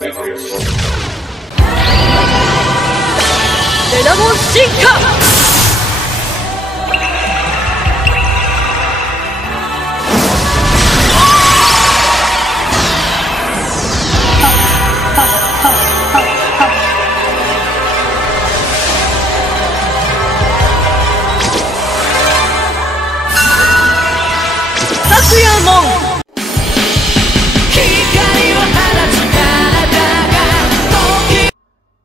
Digimon Statue! Sakuyamon!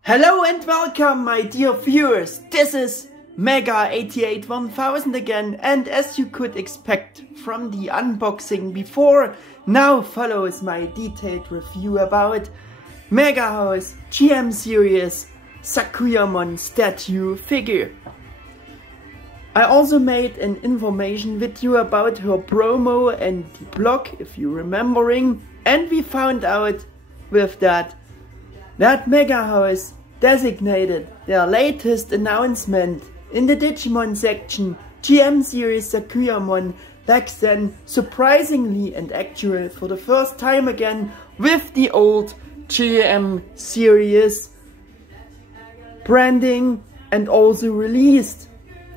Hello and welcome, my dear viewers. This is Mega881000 again, and as you could expect from the unboxing before, now follows my detailed review about MegaHouse G.E.M.Series Sakuyamon statue figure. I also made an information video about her promo and the blog, if you're remembering, and we found out with that MegaHouse designated their latest announcement in the Digimon section G.E.M.Series Sakuyamon back then, surprisingly and actually for the first time again, with the old G.E.M.Series branding, and also released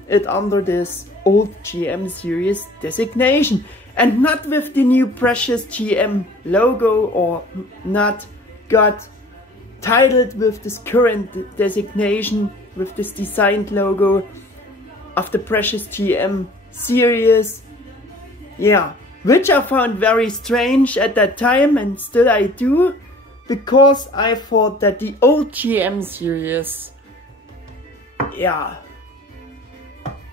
it under this old G.E.M.Series designation, and not with the new Precious G.M logo, or not got titled with this current designation, with this designed logo of the Precious G.E.M. series. Yeah, which I found very strange at that time, and still I do, because I thought that the old G.E.M. series, yeah,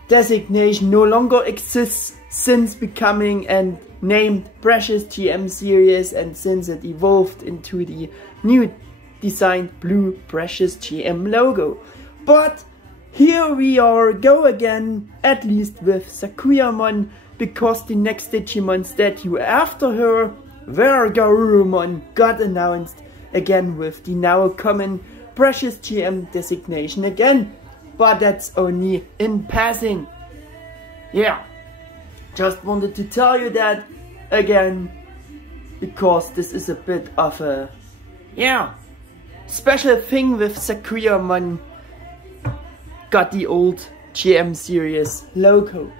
designation no longer exists since becoming and named Precious G.E.M. series, and since it evolved into the new designed blue Precious G.E.M. logo. But here we are go again, at least with Sakuyamon, because the next Digimon statue after her, Garurumon, got announced again with the now common Precious G.E.M. designation again. But that's only in passing. Yeah, just wanted to tell you that again, because this is a bit of a, yeah, special thing with Sakuyamon got the old G.E.M. series logo.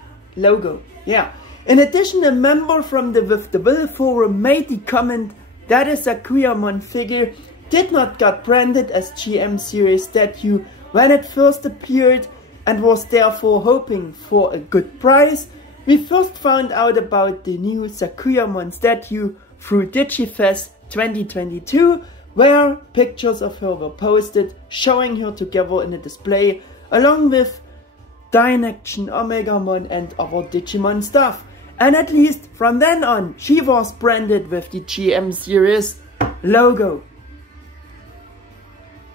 Yeah. In addition, a member from the With the Will forum made the comment that a Sakuyamon figure did not get branded as G.E.M. series statue when it first appeared, and was therefore hoping for a good price. We first found out about the new Sakuyamon statue through DigiFest 2022, where pictures of her were posted showing her together in a display along with Dynaction, Omegamon and other Digimon stuff. And at least from then on, she was branded with the G.E.M. series logo.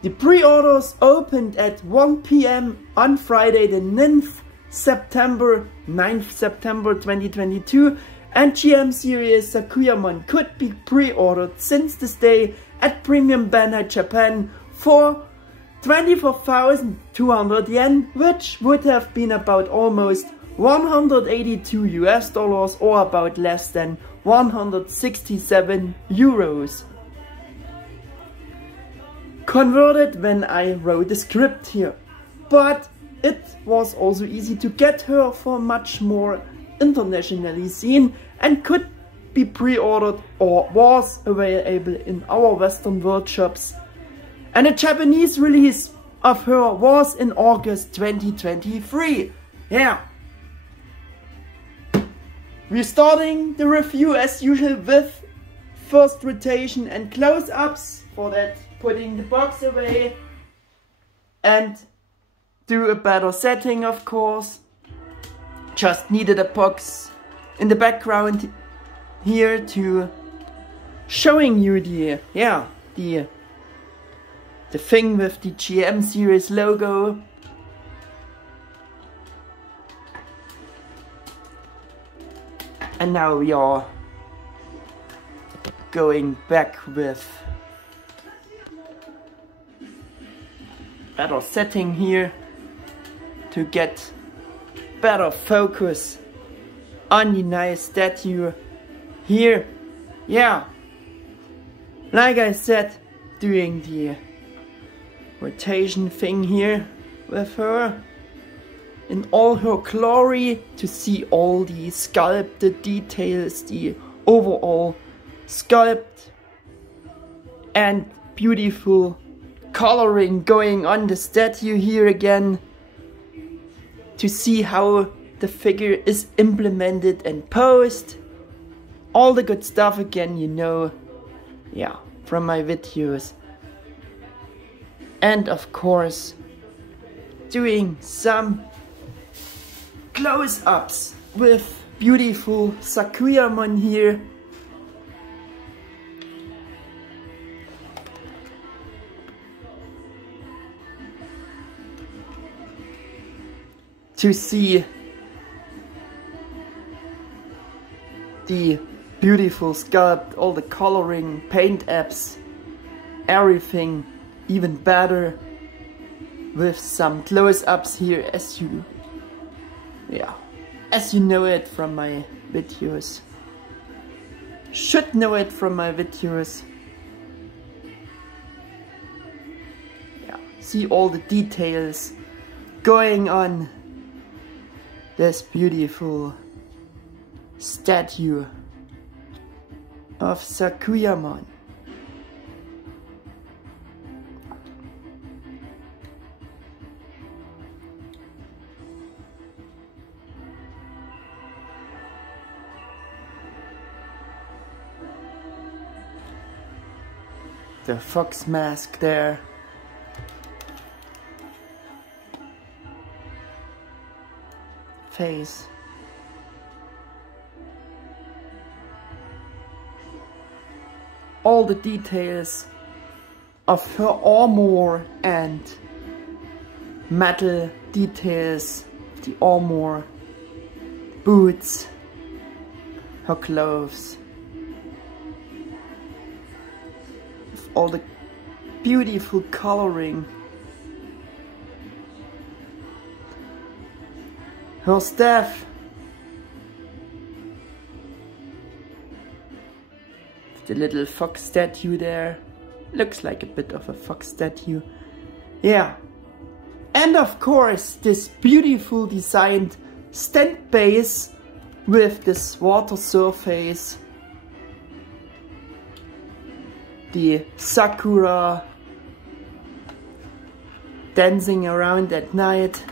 The pre-orders opened at 1 PM on Friday the 9th September 2022, and G.E.M. series Sakuyamon could be pre-ordered since this day at P.Bandai Japan for 24,200 yen, which would have been about almost 182 US dollars, or about less than 167 euros. Converted when I wrote the script here. But it was also easy to get her for much more internationally seen, and could be pre-ordered or was available in our Western world shops. And a Japanese release of her was in August 2023. Yeah. We're starting the review as usual with first rotation and close-ups. For that, putting the box away and do a better setting, of course. Just needed a box in the background here to showing you the, yeah, the thing with the G.E.M. series logo. And now we are going back with better setting here to get better focus on the nice statue here. Yeah, like I said, doing the rotation thing here with her in all her glory, to see all the sculpted details, the overall sculpt, and beautiful coloring going on the statue here again, to see how the figure is implemented and posed. All the good stuff again, you know, yeah, from my videos. And of course, doing some close-ups with beautiful Sakuyamon here. To see the beautiful sculpt, all the coloring, paint apps, everything even better with some close-ups here, as you know it from my videos. Should know it from my videos. Yeah, see all the details going on this beautiful statue of Sakuyamon. The fox mask there. Face. All the details of her armor and metal details of the armor, boots, her clothes. All the beautiful coloring, her staff, the little fox statue there, looks like a bit of a fox statue, yeah. And of course this beautiful designed stand base with this water surface, the sakura dancing around at night.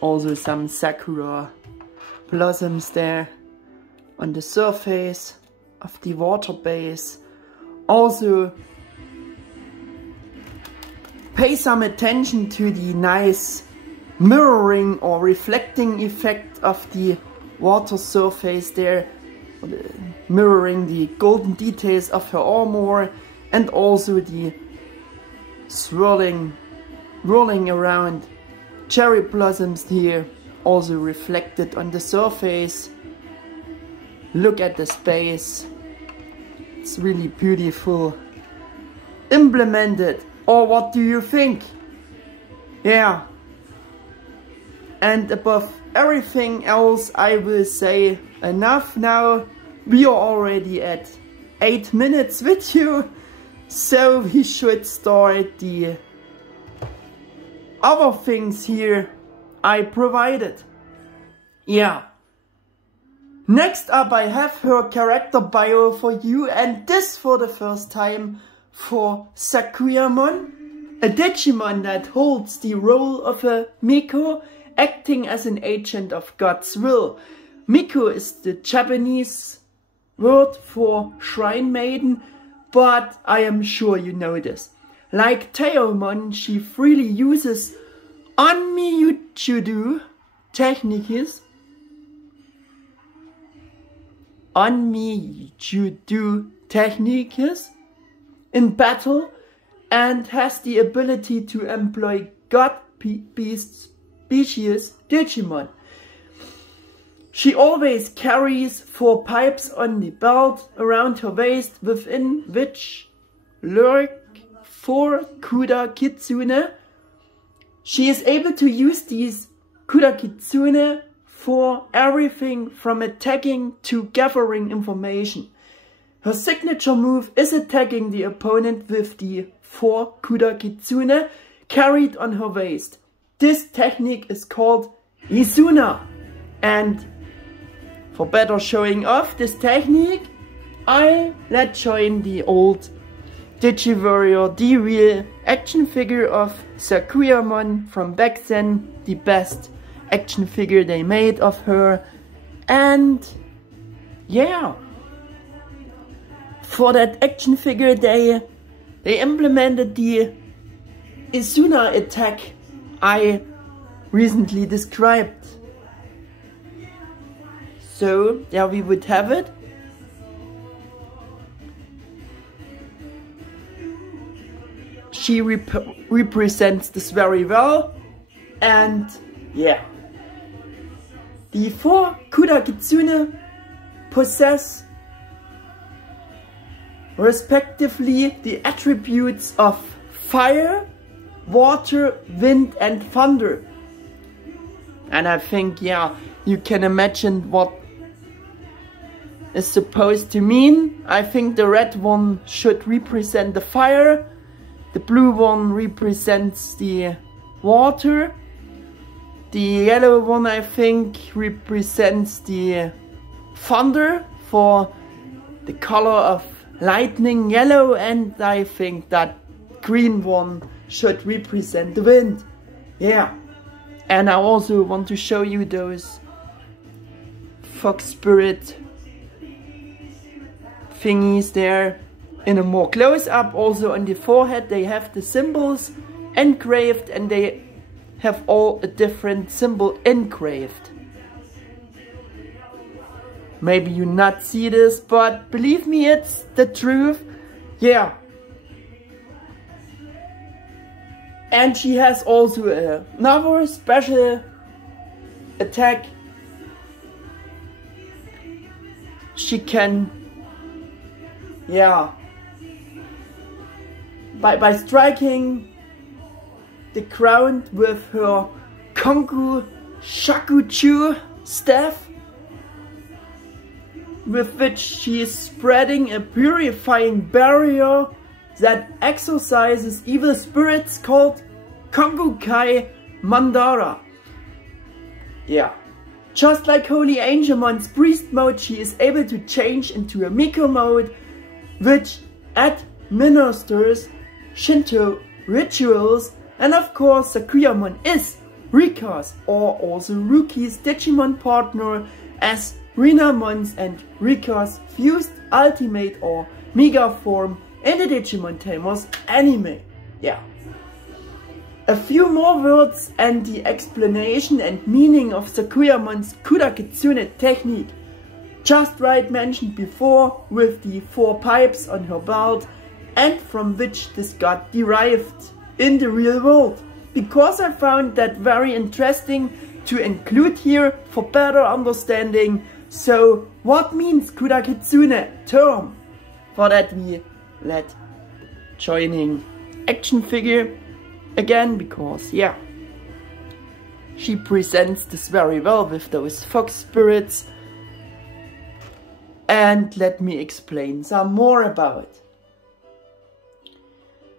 Also some sakura blossoms there on the surface of the water base. Also pay some attention to the nice mirroring or reflecting effect of the water surface there, mirroring the golden details of her armor, and also the rolling around cherry blossoms here, also reflected on the surface. Look at the space, it's really beautiful implemented. Or what do you think? Yeah. And above everything else, I will say enough now. We are already at 8 minutes with you, so we should start the other things here I provided. Yeah. Next up I have her character bio for you, and this for the first time for Sakuyamon, a Digimon that holds the role of a Miko, acting as an agent of God's will. Miko is the Japanese word for shrine maiden, but I am sure you know this. Like Teomon, she freely uses mythology-techniques in battle, and has the ability to employ god-beast species Digimon. She always carries 4 pipes on the belt around her waist, within which lurk 4 Kuda-gitsune. She is able to use these Kuda-gitsune for everything from attacking to gathering information. Her signature move is attacking the opponent with the 4 Kuda-gitsune carried on her waist. This technique is called Izuna. And for better showing off this technique, let's join the old Digiwarrior D-Real action figure of Sakuyamon from back then, the best action figure they made of her. And yeah, for that action figure they implemented the Izuna attack I recently described. So there we would have it. She represents this very well, and yeah. The 4 Kuda-gitsune possess respectively the attributes of fire, water, wind and thunder. And I think, yeah, you can imagine what is supposed to mean. I think the red one should represent the fire, the blue one represents the water, the yellow one I think represents the thunder for the color of lightning yellow, and I think that green one should represent the wind. Yeah. And I also want to show you those fox spirit thingies there in a more close-up. Also on the forehead they have the symbols engraved, and they have all a different symbol engraved. Maybe you not see this, but believe me, it's the truth. Yeah. And she has also another special attack. She can, yeah, by striking the ground with her Kongou Shakujou staff, with which she is spreading a purifying barrier that exorcises evil spirits called Kongou Kai Mandara. Yeah. Just like Holy Angelmon's priest mode, she is able to change into a Miko mode, which administers Shinto rituals. And of course, Sakuyamon is Rika's, or also Ruki's Digimon partner, as Rinamon's and Rika's fused ultimate or mega form in the Digimon Tamers anime. Yeah. A few more words and the explanation and meaning of Sakuyamon's Kuda-gitsune-technique. Just right mentioned before, with the 4 pipes on her belt, and from which this got derived in the real world. Because I found that very interesting to include here for better understanding. So what means Kuda-gitsune term? For that we let joining action figure again, because yeah, she presents this very well with those fox spirits. And let me explain some more about it.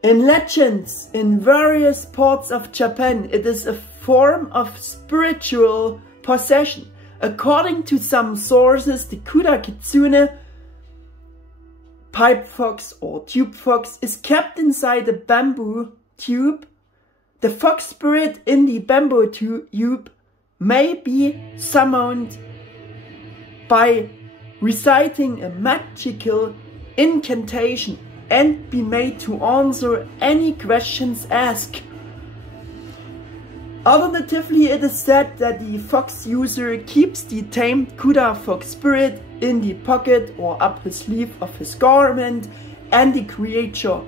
In legends in various parts of Japan, it is a form of spiritual possession. According to some sources, the Kuda-gitsune pipe fox or tube fox is kept inside a bamboo tube. The fox spirit in the bamboo tube may be summoned by reciting a magical incantation and be made to answer any questions asked. Alternatively, it is said that the fox user keeps the tamed Kuda fox spirit in the pocket or up his sleeve of his garment, and the creature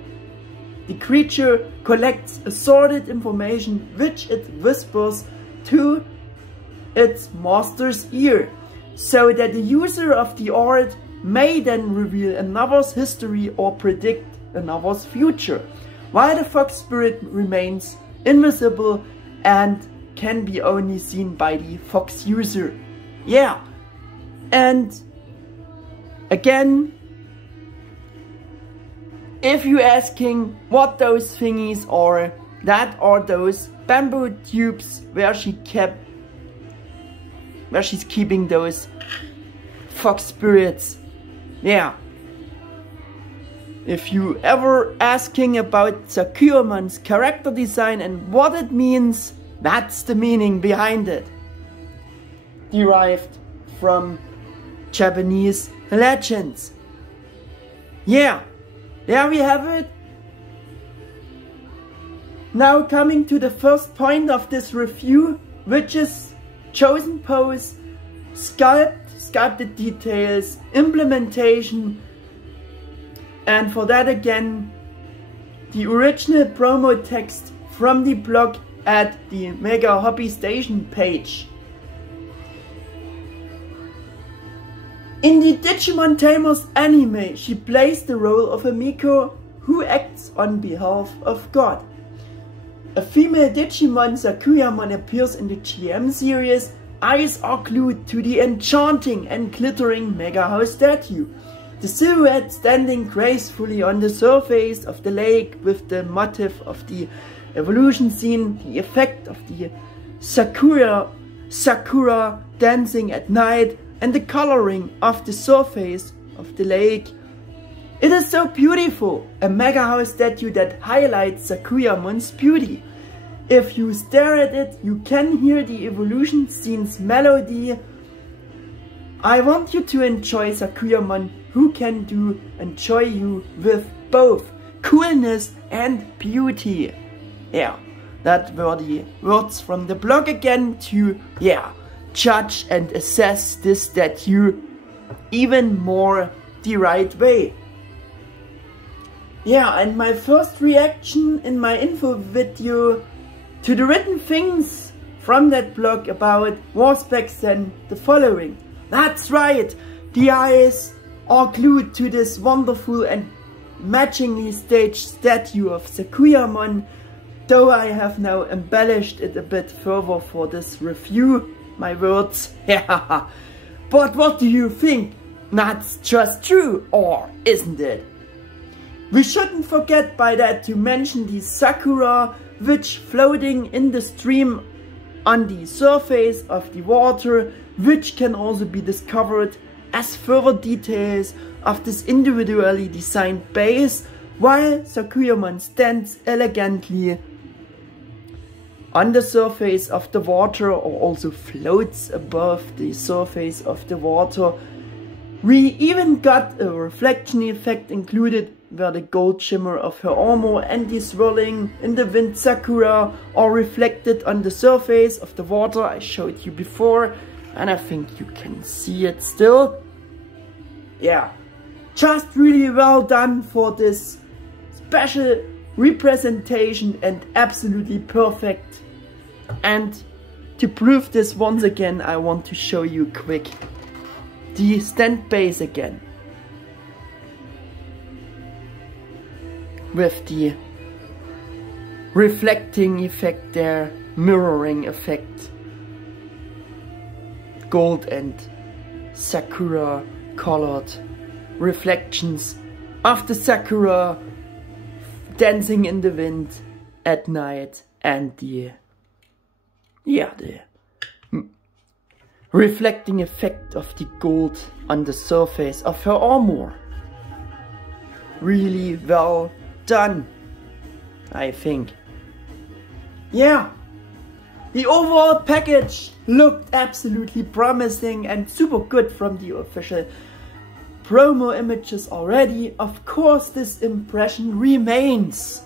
collects assorted information which it whispers to its master's ear, so that the user of the art may then reveal another's history or predict another's future, while the fox spirit remains invisible and can be only seen by the fox user. Yeah, and again, if you're asking what those thingies are, that are those bamboo tubes where she's keeping those fox spirits. Yeah. If you ever asking about Sakuyamon's character design and what it means, that's the meaning behind it. Derived from Japanese legends. Yeah, there we have it. Now coming to the first point of this review, which is chosen pose, sculpted details, implementation, and for that again, the original promo text from the blog at the Mega Hobby Station page. In the Digimon Tamers anime, she plays the role of a Miko who acts on behalf of God. A female Digimon Sakuyamon appears in the G.E.M. series. Eyes are glued to the enchanting and glittering MegaHouse Statue. The silhouette standing gracefully on the surface of the lake with the motif of the evolution scene, the effect of the Sakura dancing at night, and the coloring of the surface of the lake. It is so beautiful, a MegaHouse statue that highlights Sakuyamon's beauty. If you stare at it, you can hear the evolution scene's melody. I want you to enjoy Sakuyamon, who can enjoy you with both coolness and beauty. Yeah, that were the words from the blog again to, judge and assess this statue even more the right way. Yeah, and my first reaction in my info video to the written things from that blog about was back then the following. That's right, the eyes are glued to this wonderful and matchingly staged statue of Sakuyamon, though I have now embellished it a bit further for this review, my words. But what do you think? That's just true, or isn't it? We shouldn't forget by that to mention the Sakura, which floating in the stream on the surface of the water, which can also be discovered as further details of this individually designed base, while Sakuyamon stands elegantly on the surface of the water or also floats above the surface of the water. We even got a reflection effect included where the gold shimmer of her armor and the swirling in the wind Sakura are reflected on the surface of the water I showed you before, and I think you can see it still. Yeah, just really well done for this special representation and absolutely perfect. And to prove this once again, I want to show you quick the stand base again, with the reflecting effect there, mirroring effect, gold and Sakura colored reflections of the Sakura dancing in the wind at night, and the reflecting effect of the gold on the surface of her armor. Really well done, I think. Yeah, the overall package looked absolutely promising and super good from the official promo images already. Of course, this impression remains.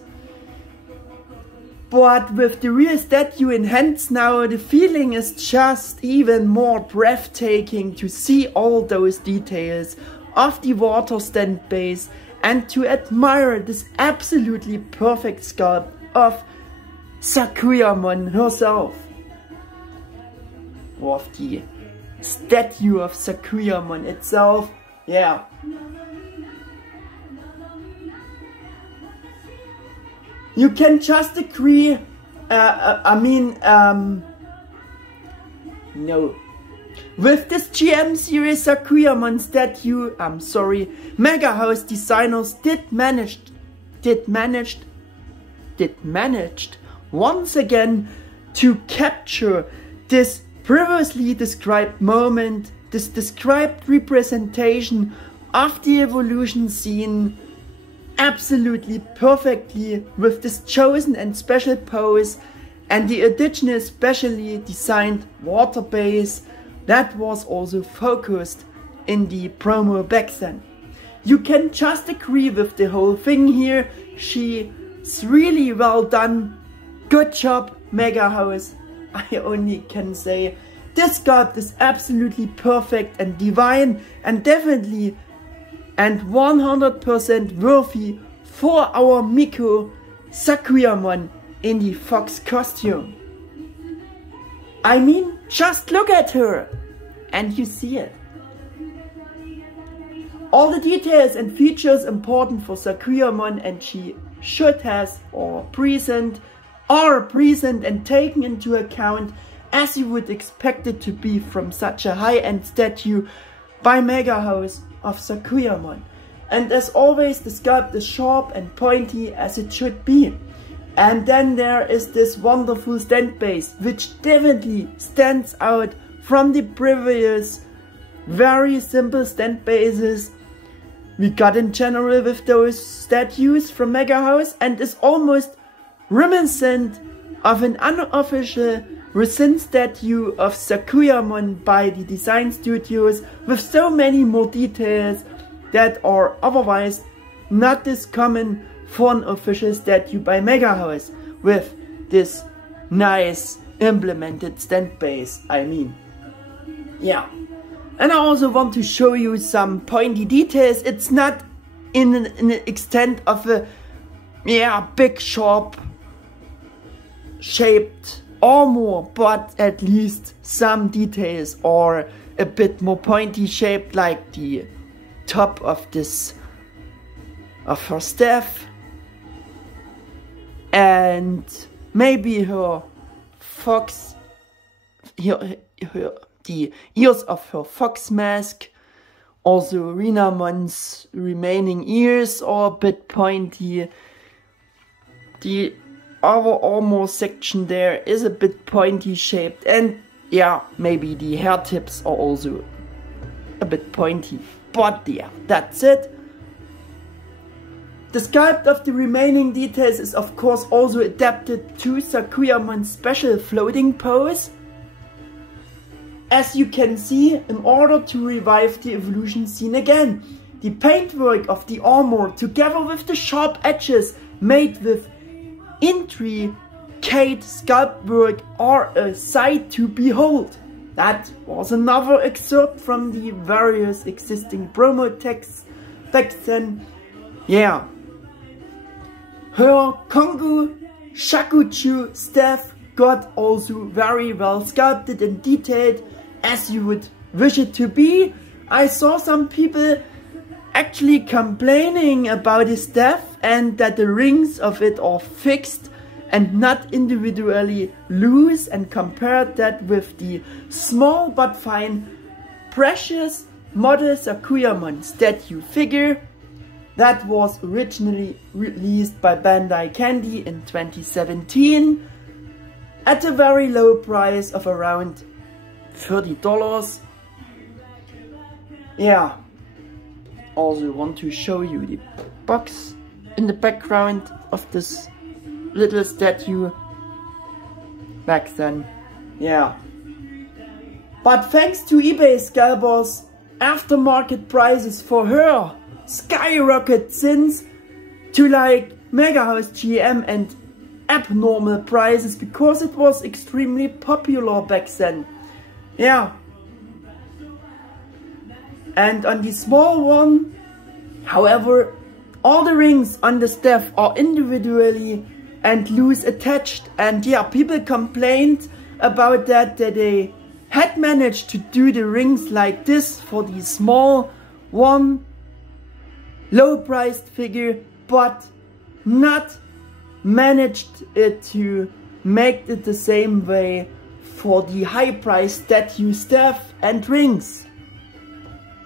But with the real statue in hands now, the feeling is just even more breathtaking to see all those details of the water stand base and to admire this absolutely perfect sculpt of Sakuyamon herself. Of the statue of Sakuyamon itself, yeah. You can just agree, no. With this G.E.M.Series Sakuyamon statue, MegaHouse designers did manage did managed once again to capture this previously described moment, this described representation of the evolution scene absolutely perfectly with this chosen and special pose and the additional specially designed water base that was also focused in the promo back then. You can just agree with the whole thing here. She's really well done. Good job, MegaHouse. I only can say this sculpt is absolutely perfect and divine and definitely and 100% worthy for our Miko Sakuyamon in the fox costume. I mean, just look at her and you see it. All the details and features important for Sakuyamon and she should have are present and taken into account as you would expect it to be from such a high-end statue by MegaHouse of Sakuyamon. And as always, the sculpt is sharp and pointy as it should be. And then there is this wonderful stand base, which definitely stands out from the previous very simple stand bases we got in general with those statues from MegaHouse, and is almost reminiscent of an unofficial resin statue of Sakuyamon by the design studios with so many more details that are otherwise not this common for an official statue by MegaHouse with this nice implemented stand base, I mean. Yeah. And I also want to show you some pointy details. It's not in an extent of a big sharp shaped armor, but at least some details are a bit more pointy shaped, like the top of her staff and maybe her fox, the ears of her fox mask. Also Renamon's remaining ears are a bit pointy. The other armor section there is a bit pointy shaped, and yeah, maybe the hair tips are also a bit pointy. But yeah, that's it. The sculpt of the remaining details is of course also adapted to Sakuyamon's special floating pose. As you can see, in order to revive the evolution scene again, the paintwork of the armor together with the sharp edges made with intricate sculpt work are a sight to behold. That was another excerpt from the various existing promo texts back then. Yeah. Her Kongou Shakujou staff got also very well sculpted and detailed as you would wish it to be. I saw some people actually complaining about his staff and that the rings of it are fixed and not individually loose, and compared that with the small but fine Precious Model Sakuyamon statue figure that was originally released by Bandai Candy in 2017 at a very low price of around $30. Yeah. Also want to show you the box in the background of this little statue back then. Yeah. But thanks to eBay scalpers, aftermarket prices for her skyrocket since to like MegaHouse G.E.M. and abnormal prices because it was extremely popular back then. Yeah. And on the small one, however, all the rings on the staff are individually and loose attached, and yeah, people complained about that they had managed to do the rings like this for the small one low priced figure, but not managed it to make it the same way for the high priced statue staff and rings.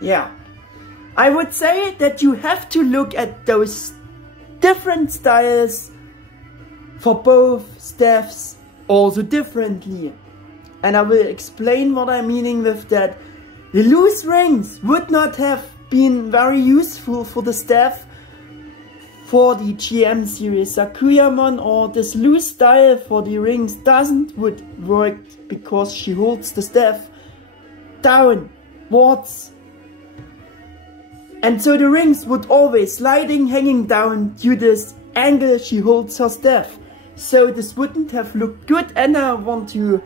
Yeah, I would say that you have to look at those different styles for both staffs, also differently. And I will explain what I'm meaning with that. The loose rings would not have been very useful for the staff for the G.E.M.Series Sakuyamon, or this loose style for the rings would work because she holds the staff downwards. And so the rings would always sliding, hanging down due to this angle she holds her staff. So this wouldn't have looked good, and I want to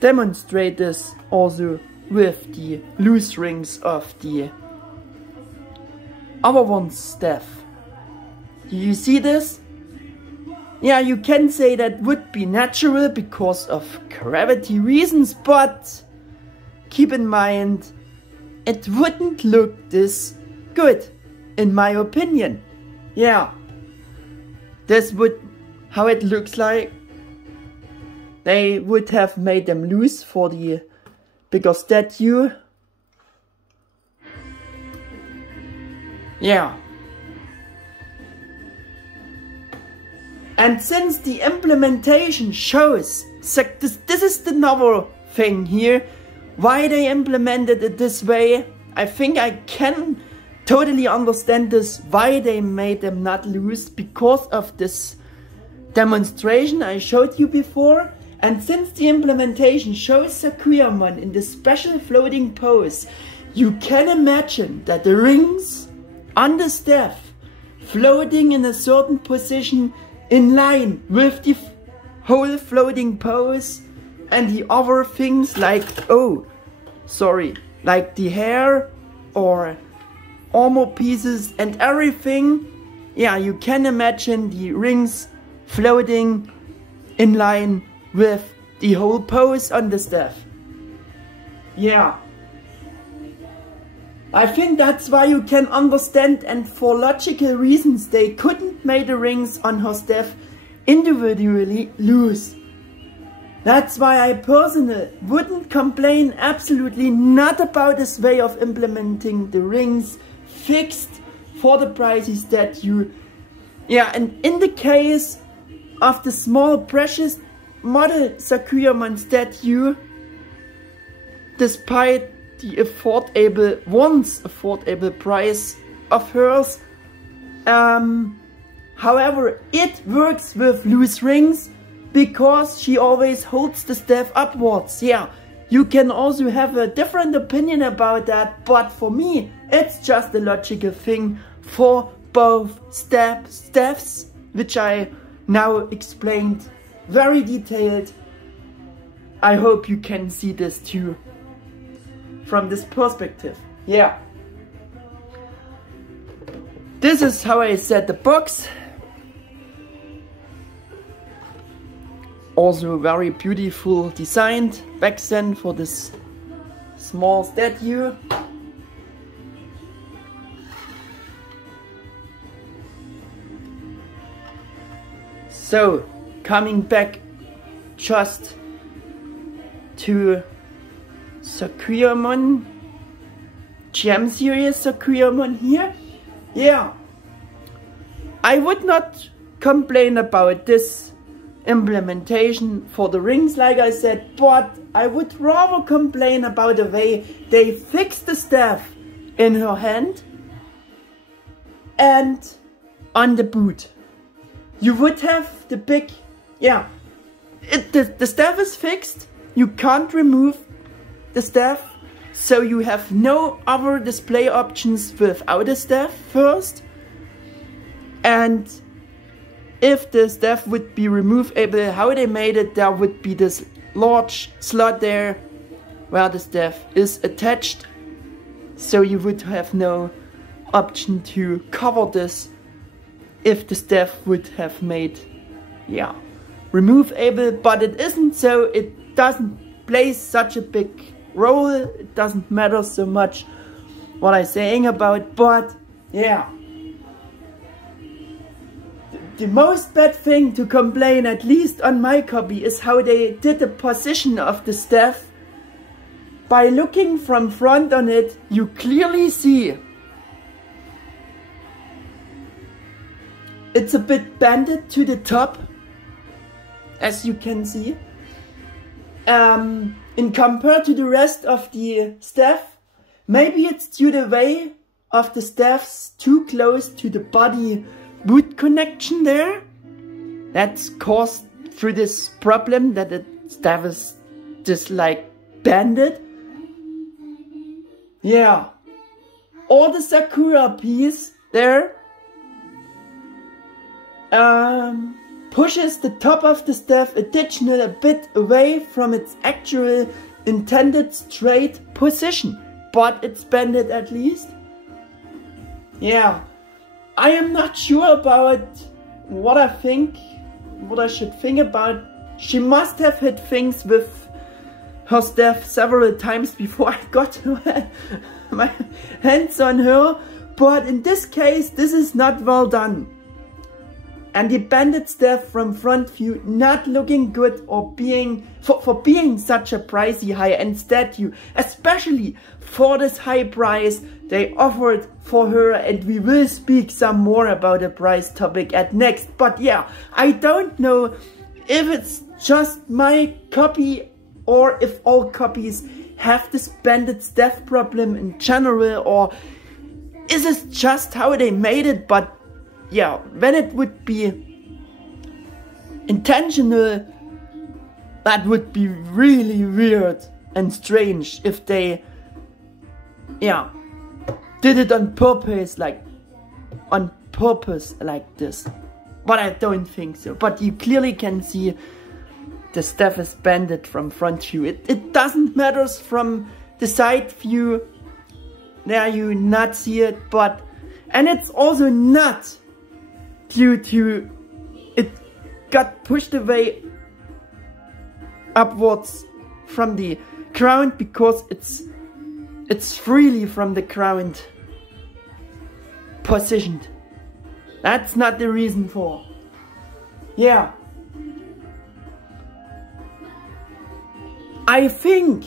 demonstrate this also with the loose rings of the other one's staff. Do you see this? Yeah, you can say that would be natural because of gravity reasons, but keep in mind it wouldn't look this good, in my opinion. Yeah, this would how it looks like. They would have made them loose for the bigger statue. Yeah. And since the implementation shows, this is the novel thing here, why they implemented it this way, I think I can totally understand this, why they made them not loose, because of this demonstration I showed you before. And since the implementation shows Sakuyamon in this special floating pose, you can imagine that the rings on the staff floating in a certain position in line with the whole floating pose, and the other things like, like the hair or armor pieces and everything. Yeah, you can imagine the rings floating in line with the whole pose on the staff. Yeah. I think that's why you can understand, and for logical reasons they couldn't make the rings on her staff individually loose. That's why I personally wouldn't complain absolutely not about this way of implementing the rings fixed for the pricey statue. Yeah, and in the case of the small precious Model Sakuyamon statue, despite the once affordable price of hers, however, it works with loose rings because she always holds the staff upwards. Yeah, you can also have a different opinion about that, but for me it's just a logical thing for both staffs, which I now explained very detailed. I hope you can see this too from this perspective. Yeah, this is how I set the box. Also very beautiful designed back then for this small statue. So coming back just to Sakuyamon, G.E.M.Series Sakuyamon here. Yeah, I would not complain about this implementation for the rings, like I said, but I would rather complain about the way they fixed the staff in her hand and on the boot. You would have the big, the staff is fixed, you can't remove the staff, so you have no other display options without a staff first. And if the staff would be removable, how they made it, there would be this large slot there where the staff is attached, so you would have no option to cover this if the staff would have made removable, but it isn't, so it doesn't play such a big role. It doesn't matter so much what I'm saying about, but yeah, the most bad thing to complain, at least on my copy, is how they did the position of the staff. By looking from front on it, you clearly see it's a bit bended to the top, as you can see. In compared to the rest of the staff, maybe it's due to the way of the staffs too close to the body wood connection there. That's caused through this problem that the staff is just like bended. Yeah. Or the Sakura piece there pushes the top of the staff additional a bit away from its actual intended straight position, but it's bended at least. Yeah, I am not sure about what I should think about. She must have hit things with her staff several times before I got my hands on her, but in this case this is not well done. And the bended staff from front view not looking good or being for being such a pricey high-end statue, especially for this high price they offered for her, and we will speak some more about the price topic at next. But yeah, I don't know if it's just my copy or if all copies have this bended staff problem in general, or is it just how they made it. But yeah, when it would be intentional, that would be really weird and strange if they, yeah, did it on purpose like this. But I don't think so. But you clearly can see the staff is bended from front view. It doesn't matter from the side view. There you not see it, but, and it's also not due to it got pushed away upwards from the ground, because it's freely from the ground positioned. That's not the reason for. Yeah, I think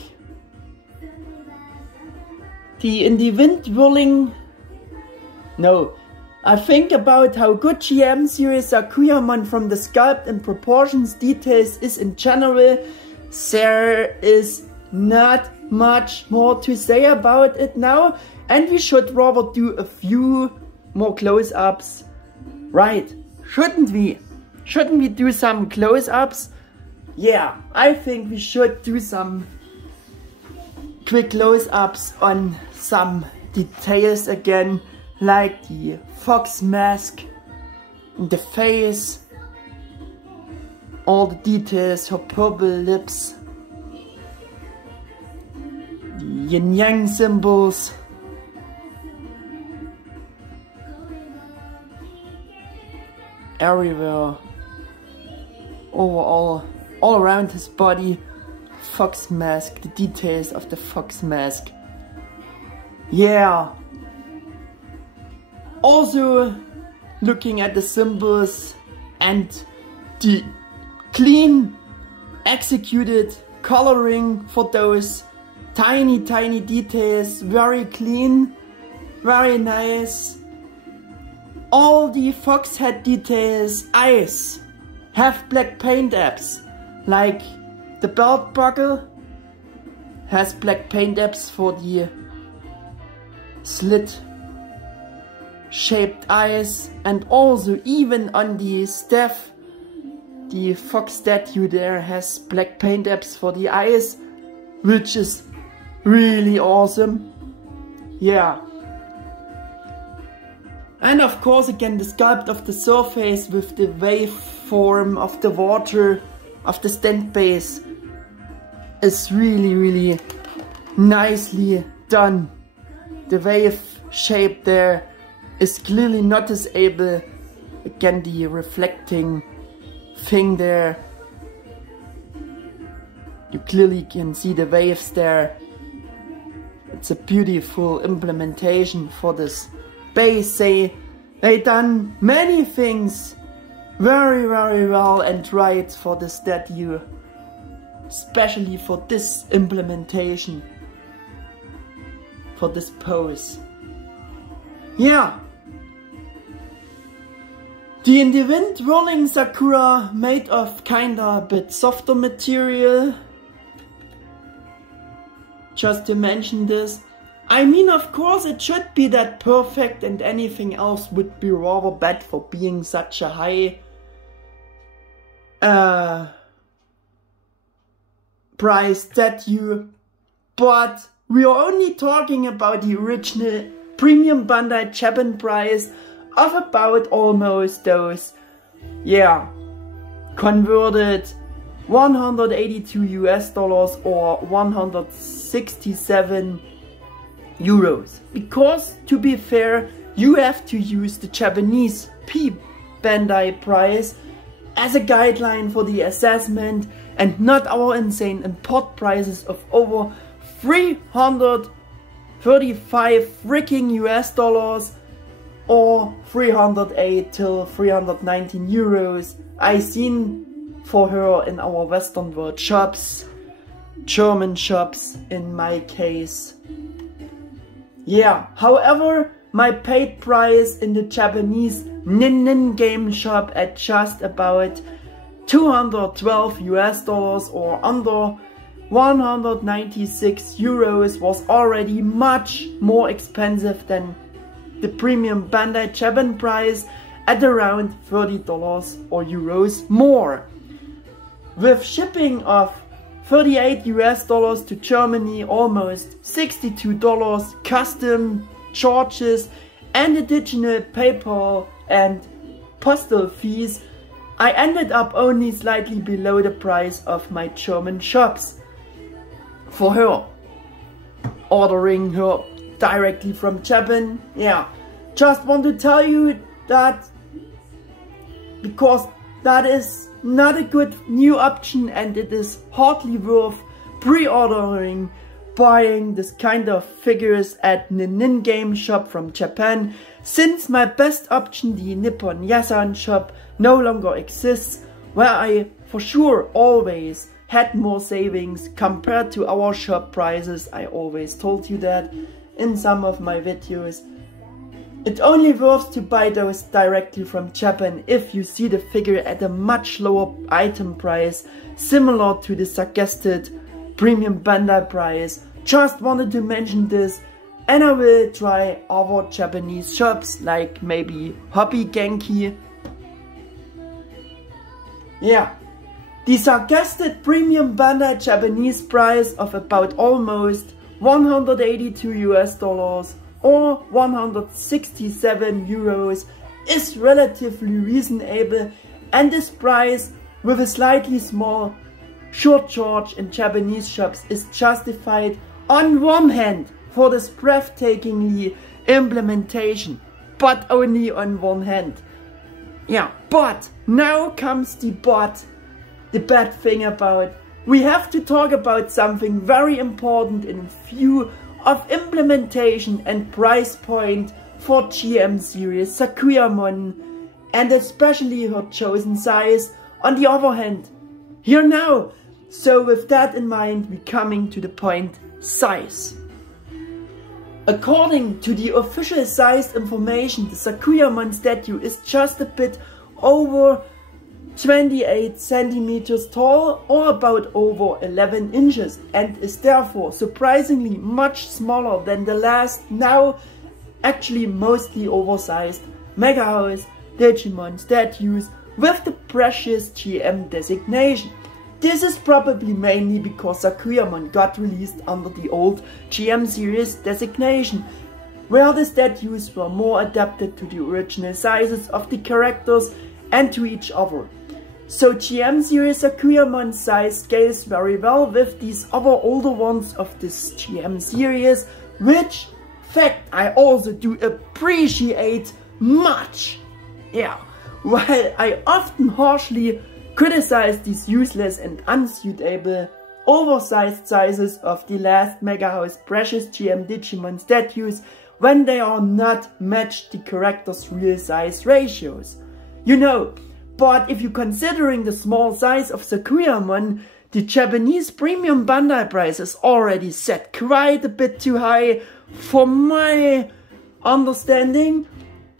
the in the wind whirling, no, I think about how good G.E.M.Series Sakuyamon from the sculpt and proportions details is in general. There is not much more to say about it now, and we should rather do a few more close-ups, right? Shouldn't we? Shouldn't we do some close-ups? Yeah, I think we should do some quick close-ups on some details again, like the fox mask, the face, all the details, her purple lips, the yin-yang symbols, everywhere, overall, all around his body, fox mask, the details of the fox mask. Yeah. Also looking at the symbols and the clean executed coloring for those tiny details, very clean, very nice. All the fox head details, eyes, have black paint apps, like the belt buckle has black paint apps for the slit shaped eyes, and also even on the staff, the fox statue there has black paint apps for the eyes, which is really awesome. Yeah. And of course again the sculpt of the surface with the waveform of the water of the stand base is really nicely done. The wave shape there is clearly noticeable. Again, the reflecting thing there, you clearly can see the waves there. It's a beautiful implementation for this base. They done many things very well and right for the statue, especially for this implementation, for this pose. Yeah. The in the wind whirling Sakura made of kinda a bit softer material. Just to mention this. I mean, of course it should be that perfect and anything else would be rather bad for being such a high price statue. But we are only talking about the original premium Bandai Japan price of about almost those, yeah, converted 182 US dollars or 167 euros. Because to be fair, you have to use the Japanese P.Bandai price as a guideline for the assessment and not our insane import prices of over 335 freaking US dollars or 308 till 319 euros I seen for her in our Western world shops, German shops in my case. Yeah, however, my paid price in the Japanese NinNinGame shop at just about 212 US dollars or under 196 euros was already much more expensive than the premium Bandai Japan price at around $30 or euros more. With shipping of 38 US dollars to Germany, almost $62 custom charges and additional PayPal and postal fees, I ended up only slightly below the price of my German shops for her, ordering her directly from Japan. Yeah, just want to tell you that because that is not a good new option and it is hardly worth pre-ordering, buying this kind of figures at NinNinGame shop from Japan, since my best option, the Nippon Yasan shop, no longer exists, where I for sure always had more savings compared to our shop prices. I always told you that in some of my videos. It only worth to buy those directly from Japan if you see the figure at a much lower item price, similar to the suggested premium Bandai price. Just wanted to mention this, and I will try other Japanese shops like maybe Hobby Genki. Yeah, the suggested premium Bandai Japanese price of about almost 182 US dollars or 167 euros is relatively reasonable, and this price with a slightly small short charge in Japanese shops is justified on one hand for this breathtakingly implementation, but only on one hand. Yeah, but now comes the but, the bad thing about. We have to talk about something very important in view of implementation and price point for G.E.M.Series Sakuyamon, and especially her chosen size on the other hand. Here now. So with that in mind, we coming to the point, size. According to the official size information, the Sakuyamon statue is just a bit over 28 centimeters tall or about over 11 inches and is therefore surprisingly much smaller than the last, now actually mostly oversized MegaHouse Digimon statues with the Precious G.E.M. designation. This is probably mainly because Sakuyamon got released under the old G.E.M.Series designation, where the statues were more adapted to the original sizes of the characters and to each other. So G.E.M.Series Sakuyamon size scales very well with these other older ones of this G.E.M. series, which fact I also do appreciate much. Yeah, while I often harshly criticize these useless and unsuitable oversized sizes of the last MegaHouse Precious G.E.M. Digimon statues when they are not matched the characters' real size ratios. You know, but if you're considering the small size of Sakuyamon, the Japanese premium Bandai price is already set quite a bit too high for my understanding.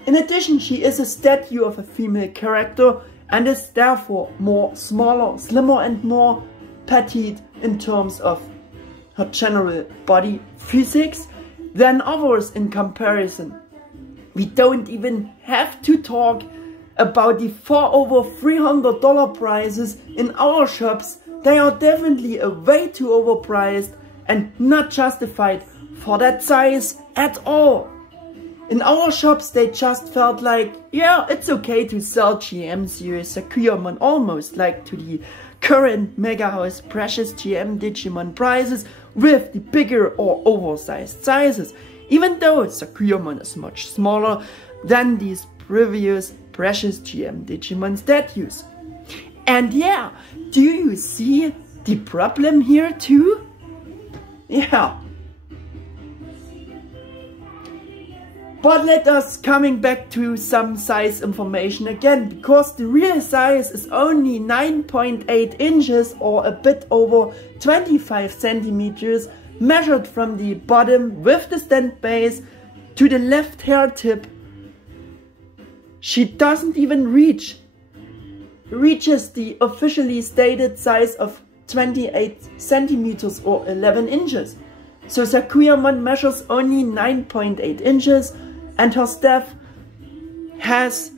In addition, she is a statue of a female character and is therefore more smaller, slimmer and more petite in terms of her general body physics than others in comparison. We don't even have to talk about the far over $300 prices in our shops. They are definitely a way too overpriced and not justified for that size at all. In our shops they just felt like, yeah, it's okay to sell G.E.M.Series Sakuyamon almost like to the current MegaHouse Precious GM Digimon prices with the bigger or oversized sizes, even though Sakuyamon is much smaller than these previous Precious GM Digimon statues. And yeah, do you see the problem here too? Yeah. But let us coming back to some size information again, because the real size is only 9.8 inches or a bit over 25 centimeters, measured from the bottom with the stand base to the left hair tip. She doesn't even reaches the officially stated size of 28 centimeters or 11 inches. So Sakuyamon measures only 9.8 inches and her staff has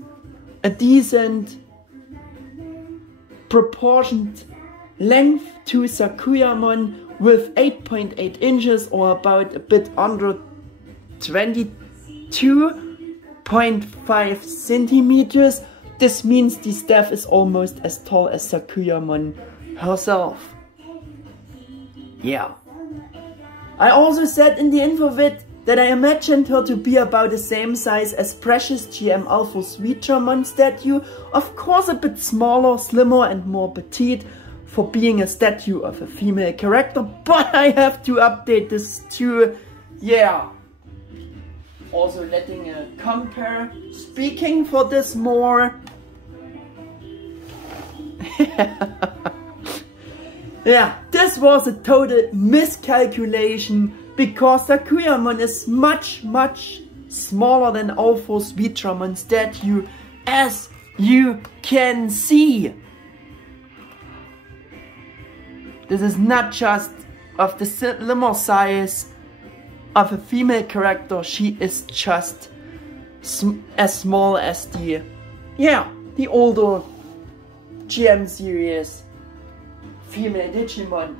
a decent proportioned length to Sakuyamon with 8.8 inches or about a bit under 22.5 centimeters. This means the staff is almost as tall as Sakuyamon herself. Yeah. I also said in the info-vid that I imagined her to be about the same size as Precious G.E.M.Series statue, of course a bit smaller, slimmer and more petite for being a statue of a female character, but I have to update this too, yeah. Also letting a compare speaking for this more. Yeah, this was a total miscalculation because Sakuyamon is much smaller than Alpha-Sweetramon statue, as you can see. This is not just of the slimmer size of a female character, she is just as small as the older G.E.M.Series female Digimon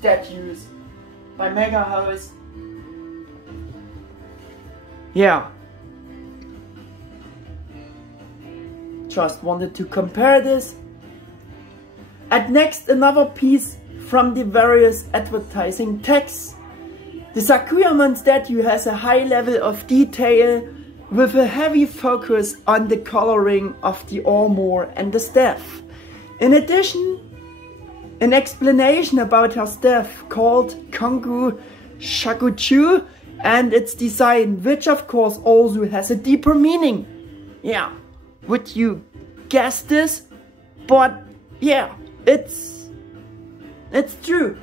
statues by MegaHouse. Yeah. Just wanted to compare this. And next, another piece from the various advertising texts. The Sakuyamon statue has a high level of detail with a heavy focus on the coloring of the armor and the staff. In addition, an explanation about her staff called Kongou Shakujou and its design, which of course also has a deeper meaning. Yeah, would you guess this? But yeah, it's true.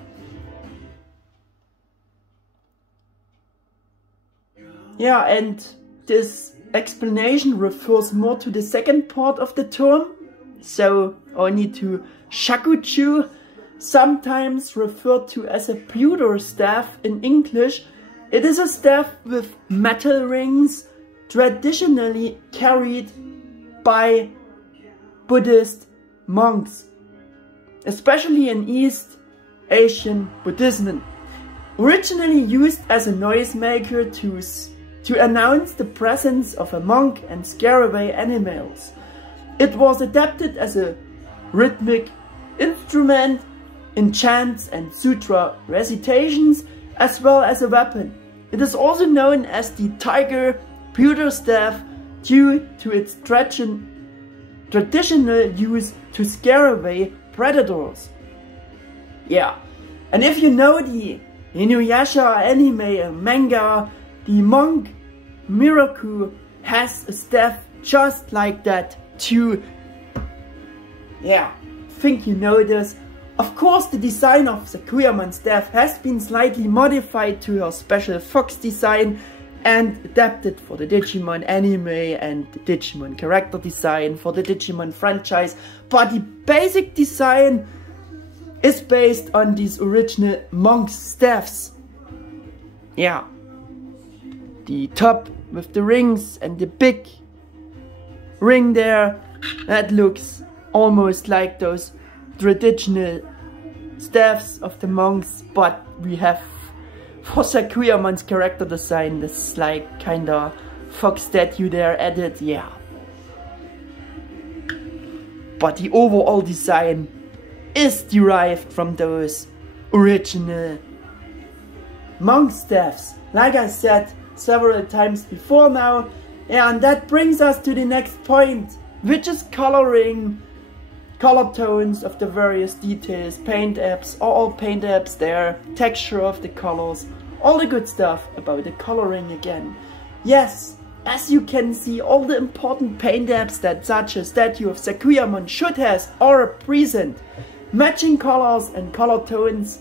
Yeah, and this explanation refers more to the second part of the term, so only to Shakujou, sometimes referred to as a pewter staff in English. It is a staff with metal rings, traditionally carried by Buddhist monks, especially in East Asian Buddhism. Originally used as a noisemaker to announce the presence of a monk and scare away animals. It was adapted as a rhythmic instrument in chants and sutra recitations, as well as a weapon. It is also known as the tiger pewter staff due to its traditional use to scare away predators. Yeah, and if you know the Inuyasha anime and manga, the monk Miraku has a staff just like that too. Yeah, think you know this. Of course, the design of Sakuyamon staff has been slightly modified to her special fox design and adapted for the Digimon anime and the Digimon character design for the Digimon franchise. But the basic design is based on these original monk staffs. Yeah, the top with the rings and the big ring there, that looks almost like those traditional staffs of the monks, but we have for Sakuyamon's character design this like kinda fox statue there added, yeah. But the overall design is derived from those original monk staffs, like I said several times before now. Yeah, and that brings us to the next point, which is coloring, color tones of the various details, paint apps, all paint apps there, texture of the colors, all the good stuff about the coloring again. Yes, as you can see, all the important paint apps that such a statue of Sakuyamon should have are present. Matching colors and color tones,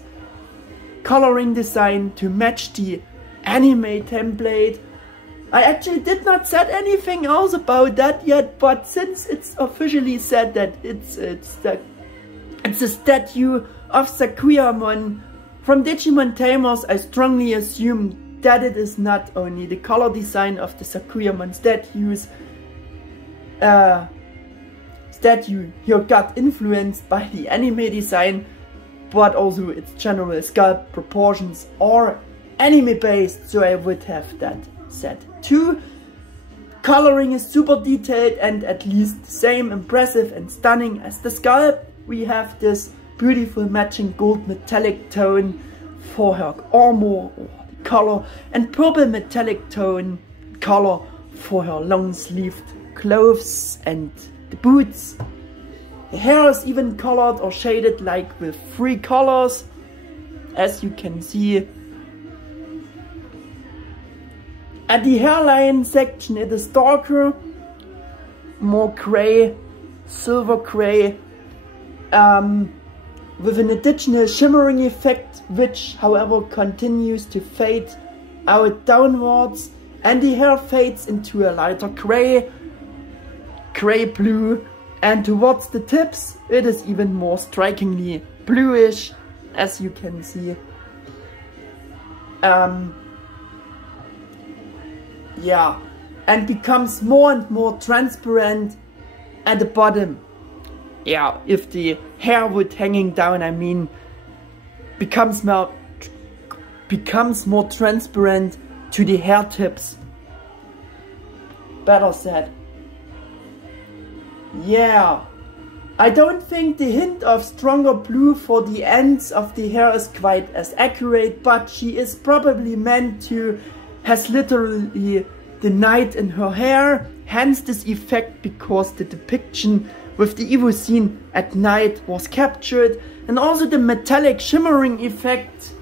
coloring design to match the anime template. I actually did not say anything else about that yet, but since it's officially said that it's a statue of Sakuyamon from Digimon Tamers, I strongly assume that it is not only the color design of the Sakuyamon statue here got influenced by the anime design, but also its general sculpt proportions are anime based, so I would have that said too. Coloring is super detailed and at least the same impressive and stunning as the sculpt. We have this beautiful matching gold metallic tone for her armor or the color, and purple metallic tone color for her long sleeved clothes and the boots. The hair is even colored or shaded like with 3 colors, as you can see. At the hairline section it is darker, more grey, silver grey, with an additional shimmering effect, which however continues to fade out downwards, and the hair fades into a lighter grey, grey blue, and towards the tips it is even more strikingly bluish, as you can see. Yeah, and becomes more and more transparent at the bottom. Yeah, if the hair would hanging down, I mean, becomes more transparent to the hair tips. Better said. Yeah, I don't think the hint of stronger blue for the ends of the hair is quite as accurate, but she is probably meant to has literally the night in her hair, hence this effect, because the depiction with the Evo scene at night was captured, and also the metallic shimmering effect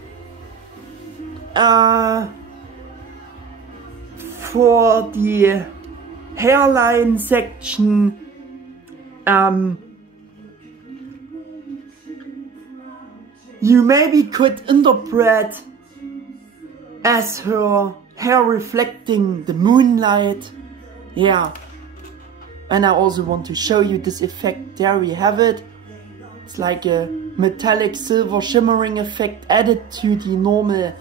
for the hairline section. You maybe could interpret as her hair reflecting the moonlight. Yeah, and I also want to show you this effect. There we have it. It's like a metallic silver shimmering effect added to the normal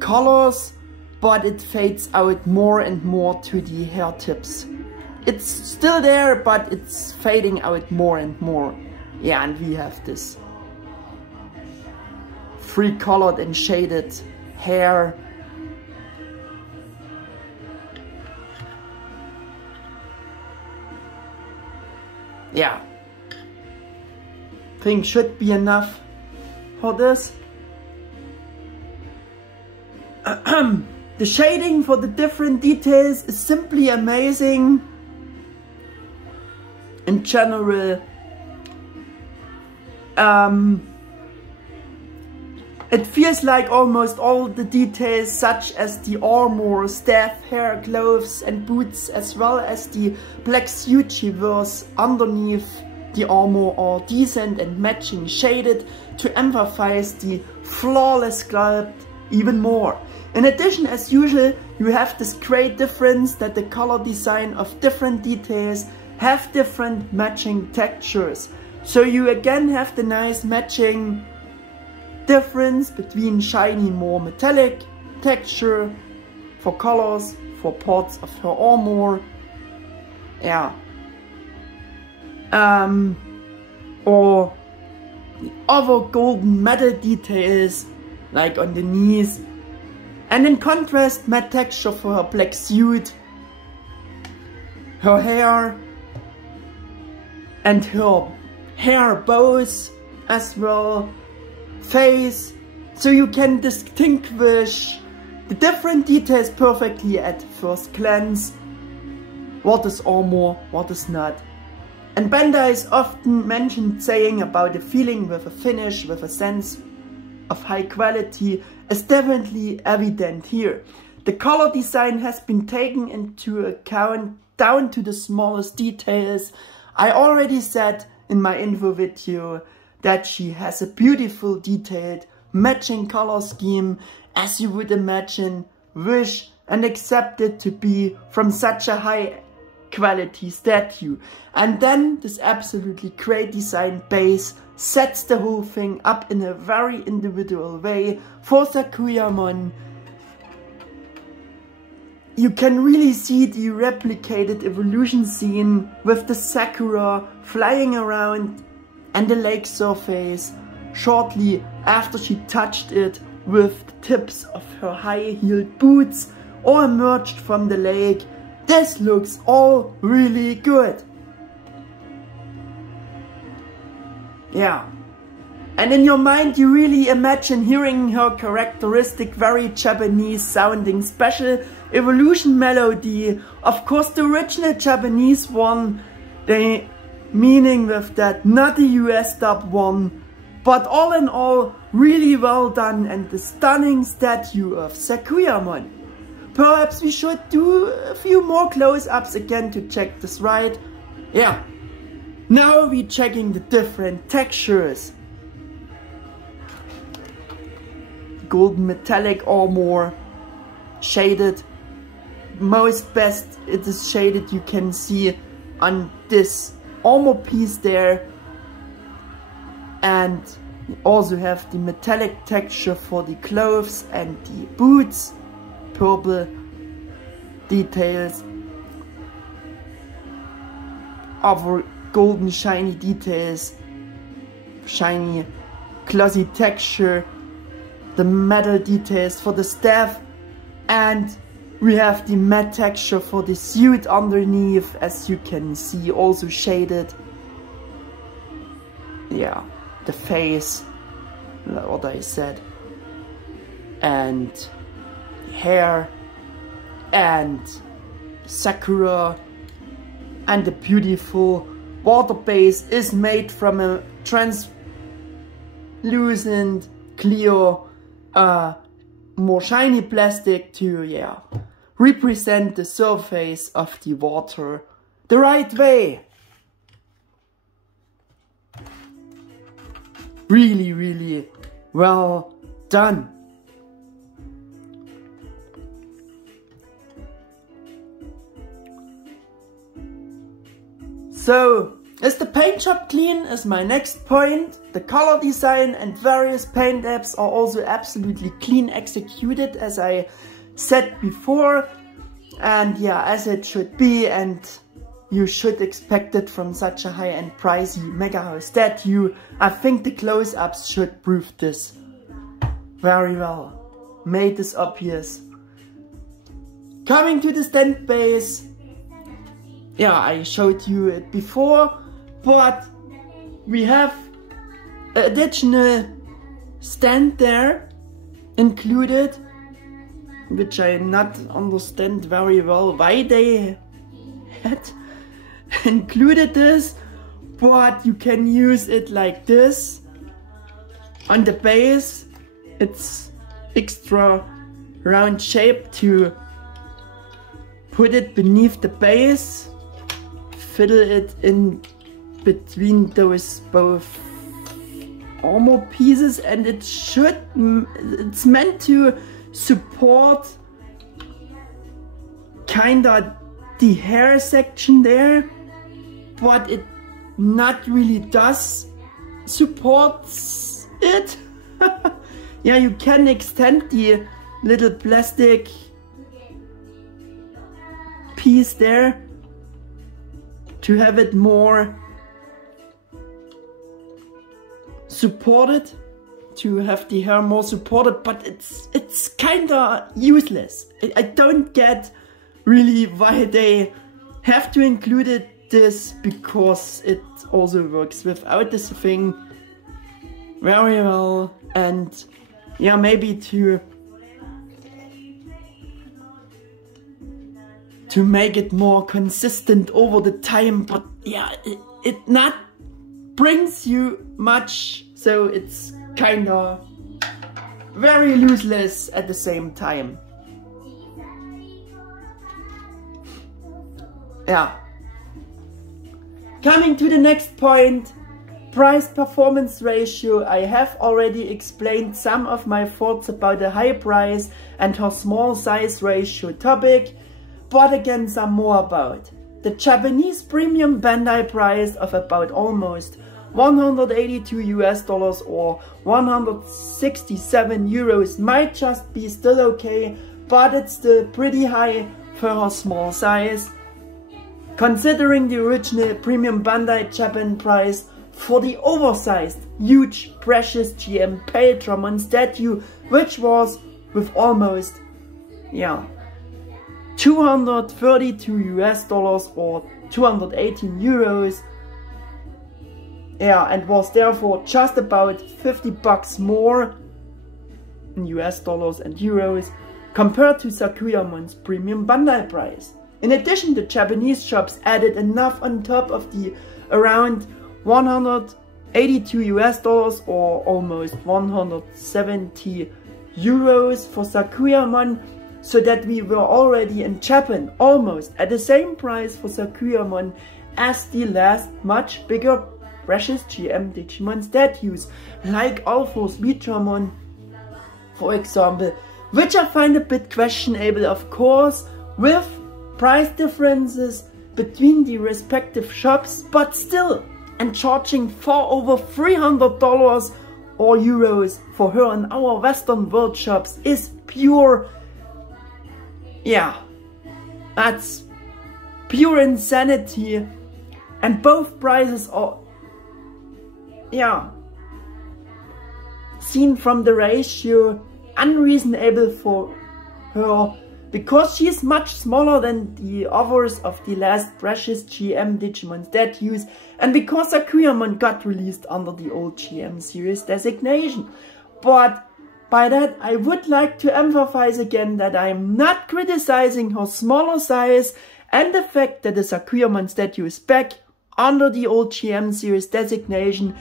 colors, but it fades out more and more to the hair tips. It's still there, but it's fading out more and more. Yeah, and we have this 3-colored and shaded hair. Yeah, I think should be enough for this. The shading for the different details is simply amazing. In general, it feels like almost all the details, such as the armor, staff, hair, gloves and boots, as well as the black suit she wears underneath the armor, are decent and matching shaded to emphasize the flawless sculpt even more. In addition, as usual, you have this great difference that the color design of different details have different matching textures. So you again have the nice matching difference between shiny, more metallic texture for colors, for parts of her armor. Yeah. Or the other golden metal details, like on the knees. And in contrast, matte texture for her black suit, her hair, and her hair bows as well, face, so you can distinguish the different details perfectly at first glance. What is armor, what is not. And Bandai is often mentioned saying about a feeling with a finish, with a sense of high quality, is definitely evident here. The color design has been taken into account down to the smallest details. I already said in my info video that she has a beautiful detailed matching color scheme, as you would imagine, wish and accept it to be from such a high quality statue. And then this absolutely great design base sets the whole thing up in a very individual way for Sakuyamon. You can really see the replicated evolution scene with the Sakura flying around and the lake surface shortly after she touched it with the tips of her high-heeled boots or emerged from the lake. This looks all really good. Yeah. And in your mind you really imagine hearing her characteristic, very Japanese sounding special evolution melody. Of course the original Japanese one, the meaning with that, not the US dub one. But all in all, really well done and the stunning statue of Sakuyamon. Perhaps we should do a few more close-ups again to check this right. Yeah. Now we're checking the different textures. Golden metallic armor, shaded. Most best it is shaded, you can see on this armor piece there. And we also have the metallic texture for the clothes and the boots. Purple details. Other golden shiny details. Shiny glossy texture. The metal details for the staff. And we have the matte texture for the suit underneath, as you can see, also shaded. Yeah, the face, what I said. And hair and Sakura, and the beautiful water base is made from a translucent clear more shiny plastic to represent the surface of the water the right way. Really, really well done. So, is the paint job clean is my next point. The color design and various paint apps are also absolutely clean executed, as I said before. And yeah, as it should be, and you should expect it from such a high-end pricey MegaHouse statue. I think the close-ups should prove this very well. Made this obvious. Coming to the stand base. Yeah, I showed you it before, but we have an additional stand there included, which I not understand very well why they had included this, but you can use it like this. On the base, it's extra round shape to put it beneath the base. Fiddle it in between those both armor pieces, and it's meant to support kinda the hair section there, but it not really does support it. Yeah, you can extend the little plastic piece there to have it more supported, to have the hair more supported, but it's kinda useless. I don't get really why they have to include this, because it also works without this thing very well. And yeah, maybe to make it more consistent over the time, but yeah, it not brings you much, so it's kinda very useless at the same time. Yeah. Coming to the next point, price-performance ratio. I have already explained some of my thoughts about the high price and her small size ratio topic, but again some more about the Japanese premium Bandai price of about almost $182 US or 167 euros might just be still okay, but it's still pretty high for her small size, considering the original premium Bandai Japan price for the oversized, huge, precious G.E.M. Digimon Statue, which was with almost, yeah, $232 US or 218 euros. Yeah, and was therefore just about 50 bucks more in US dollars and euros compared to Sakuyamon's premium Bandai price. In addition, the Japanese shops added enough on top of the around 182 US dollars or almost 170 euros for Sakuyamon, so that we were already in Japan almost at the same price for Sakuyamon as the last much bigger precious G.E.M. Digimon statues, like Alphor's Digimon, for example, which I find a bit questionable, of course, with price differences between the respective shops, but still, and charging far over $300 or euros for her in our Western world shops is pure, yeah, that's pure insanity. And both prices are, yeah, seen from the ratio, unreasonable for her, because she is much smaller than the others of the last precious G.E.M. Digimon statues, and because Sakuyamon got released under the old G.E.M. series designation. But by that, I would like to emphasize again that I am not criticizing her smaller size and the fact that the Sakuyamon statue is back under the old G.E.M. series designation,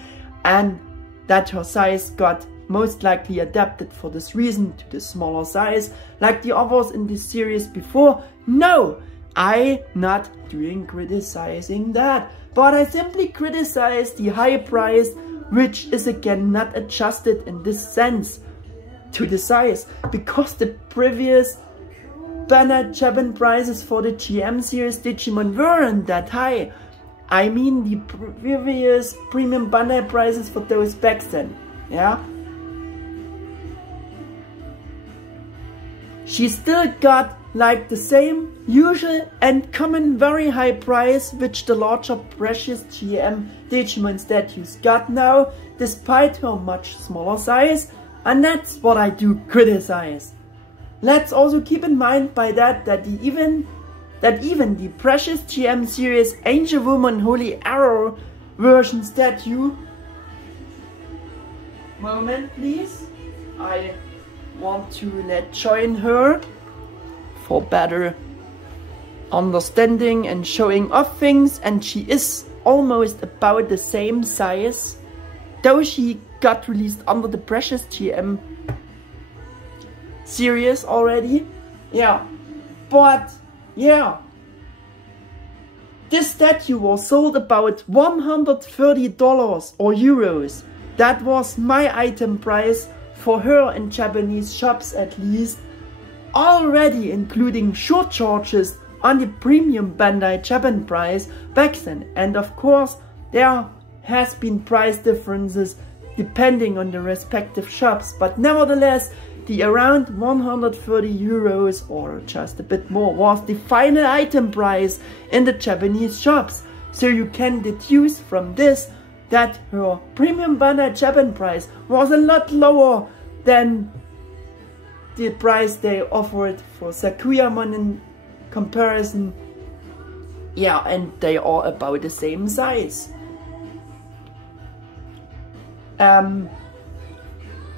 and that her size got most likely adapted for this reason to the smaller size like the others in this series before. No, I'm not doing criticizing that, but I simply criticize the high price, which is again not adjusted in this sense to the size, because the previous Bandai Japan prices for the G.E.M. series Digimon weren't that high. I mean the previous premium Bandai prices for those back then, yeah? She still got like the same usual and common very high price which the larger precious G.E.M. Digimon statues got now, despite her much smaller size, and that's what I do criticize. Let's also keep in mind by that even the precious G.E.M. series Angel Woman Holy Arrow version statue, moment please, I want to join her for better understanding and showing off things, and she is almost about the same size, though she got released under the precious G.E.M. series already. Yeah, but yeah, this statue was sold about $130 or euros. That was my item price for her in Japanese shops at least, already including surcharges on the premium Bandai Japan price back then. And of course there has been price differences depending on the respective shops, but nevertheless the around 130 euros or just a bit more was the final item price in the Japanese shops. So you can deduce from this that her premium Bandai Japan price was a lot lower than the price they offered for Sakuyamon in comparison. Yeah, and they are about the same size.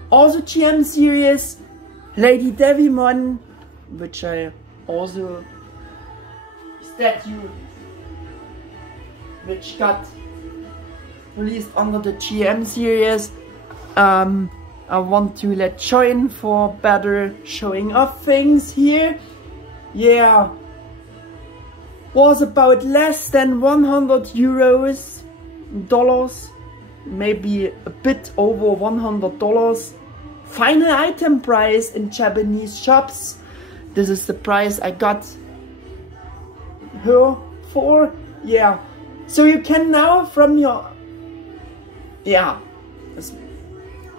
Also G.E.M. series, Lady Devimon, which I also statue, which got released under the G.E.M. series. I want to let join for better showing off things here. Yeah, was about less than 100 euros, dollars, maybe a bit over $100. Final item price in Japanese shops. This is the price I got her for. Yeah, so you can now from your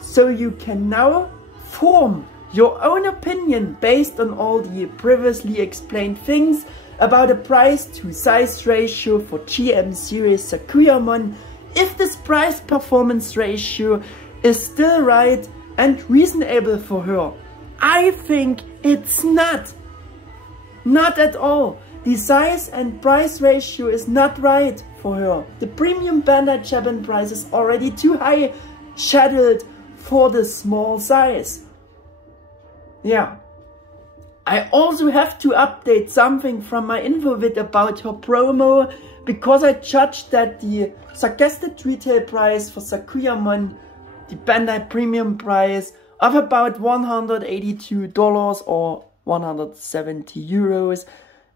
so you can now form your own opinion based on all the previously explained things about the price to size ratio for G.E.M. series Sakuyamon, if this price performance ratio is still right and reasonable for her. I think it's not at all. The size and price ratio is not right for her. The premium Bandai Japan price is already too high scheduled for the small size. Yeah. I also have to update something from my info-vid about her promo, because I judged that the suggested retail price for Sakuyamon, the Bandai premium price of about $182 or 170 euros,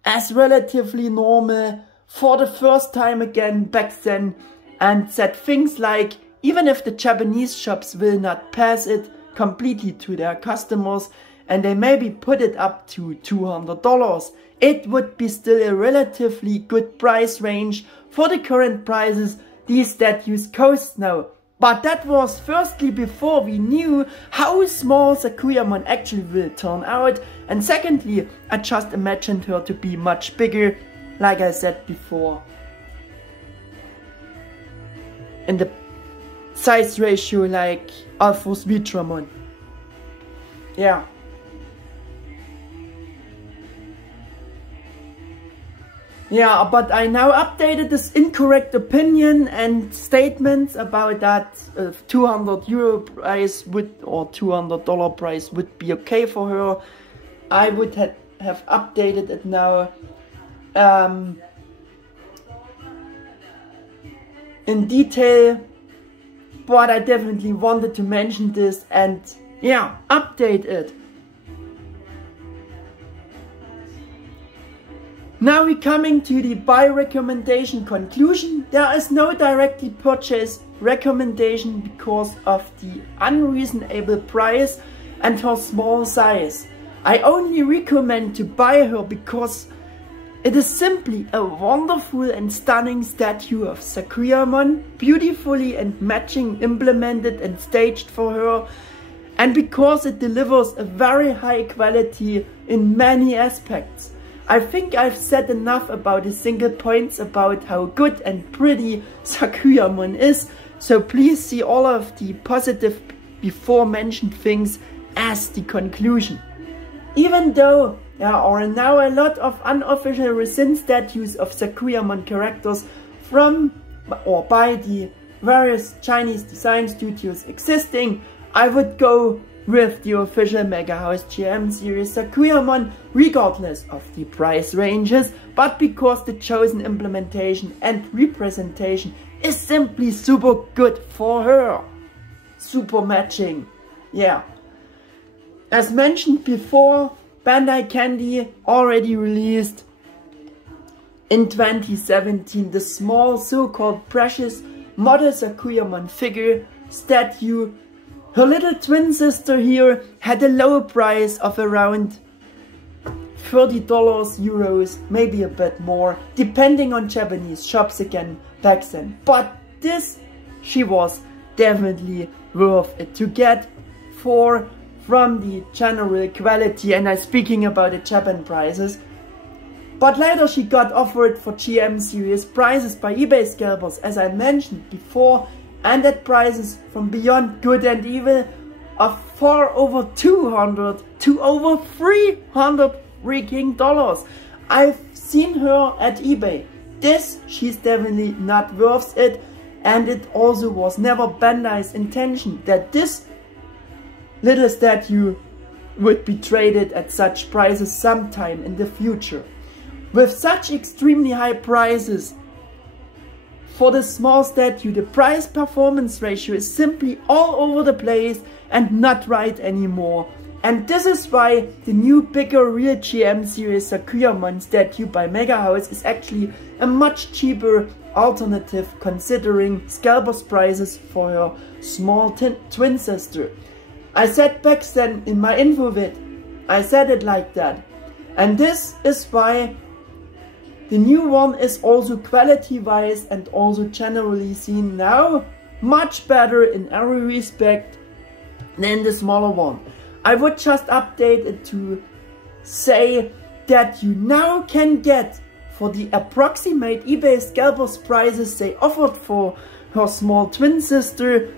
as relatively normal for the first time again back then, and said things like, even if the Japanese shops will not pass it completely to their customers and they maybe put it up to $200, it would be still a relatively good price range for the current prices these statues cost now. But that was firstly before we knew how small Sakuyamon actually will turn out, and secondly I just imagined her to be much bigger, like I said before, in the size ratio like Alphonse Vitramon. Yeah. Yeah, but I now updated this incorrect opinion and statements about that 200 euro price would, or $200 price would be okay for her. I would have updated it now in detail, but I definitely wanted to mention this and yeah, update it. Now we're coming to the buy recommendation conclusion. There is no directly purchase recommendation because of the unreasonable price and her small size. I only recommend to buy her because it is simply a wonderful and stunning statue of Sakuyamon, beautifully and matching implemented and staged for her, and because it delivers a very high quality in many aspects. I think I've said enough about the single points about how good and pretty Sakuyamon is, so please see all of the positive before mentioned things as the conclusion. Even though there are now a lot of unofficial resin statues of Sakuyamon characters from or by the various Chinese design studios existing, I would go with the official MegaHouse G.E.M.Series Sakuyamon regardless of the price ranges, but because the chosen implementation and representation is simply super good for her. Super matching. Yeah. As mentioned before, Bandai Candy already released in 2017 the small so-called Precious Model Sakuyamon figure statue Her little twin sister here had a lower price of around $30 euros, maybe a bit more, depending on Japanese shops again back then. But this, she was definitely worth it to get from the general quality, and I'm speaking about the Japan prices. But later she got offered for G.E.M. series prices by eBay scalpers, as I mentioned before, and at prices from beyond good and evil of far over 200 to over 300 freaking dollars. I've seen her at eBay. This, she's definitely not worth it, and it also was never Bandai's intention that this little statue would be traded at such prices sometime in the future. With such extremely high prices for the small statue, the price-performance ratio is simply all over the place and not right anymore. And this is why the new bigger real G.E.M. series Sakuyamon statue by MegaHouse is actually a much cheaper alternative, considering scalpers prices for her small twin sister. I said back then in my info-vid, I said it like that. And this is why the new one is also quality-wise and also generally seen now much better in every respect than the smaller one. I would just update it to say that you now can get for the approximate eBay scalpers prices they offered for her small twin sister,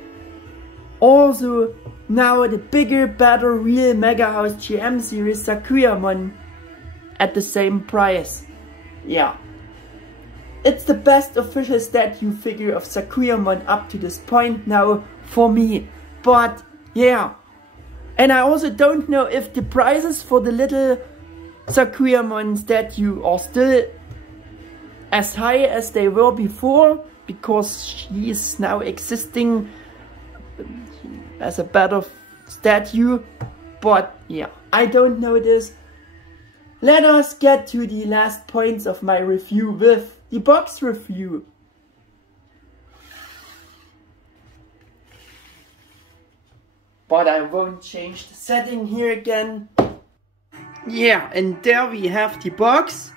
also now the bigger, better, real MegaHouse G.E.M. series Sakuyamon at the same price. Yeah. It's the best official statue figure of Sakuyamon up to this point now for me. But yeah. And I also don't know if the prices for the little Sakuyamon statue are still as high as they were before, because she is now existing as a better statue. But yeah, I don't know this. Let us get to the last points of my review with the box review. But I won't change the setting here again. Yeah, and there we have the box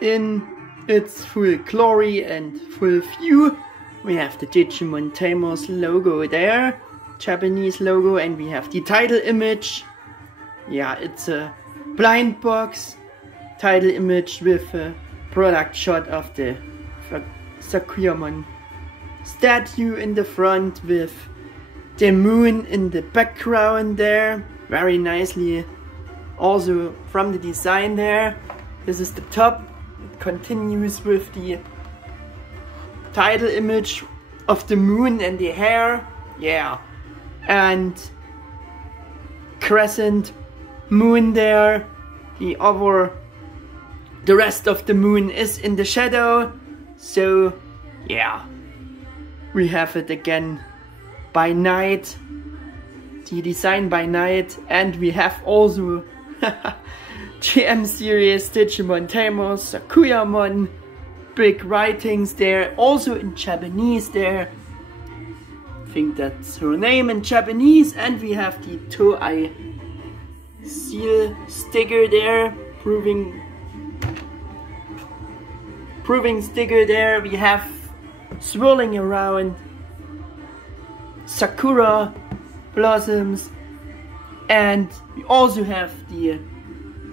in its full glory and full view. We have the Digimon Tamers logo there, Japanese logo, and we have the title image. Yeah, it's a blind box title image with a product shot of the Sakuyamon statue in the front with the moon in the background there, very nicely also from the design there. This is the top. It continues with the title image of the moon and the hair, yeah, and crescent moon there. The rest of the moon is in the shadow, so yeah, we have it again by night, the design by night, and we have also G.E.M. series Digimon Tamers Sakuyamon, big writings there, also in Japanese there. I think that's her name in Japanese, and we have the Toei seal sticker there, proving sticker there. We have swirling around sakura blossoms, and we also have the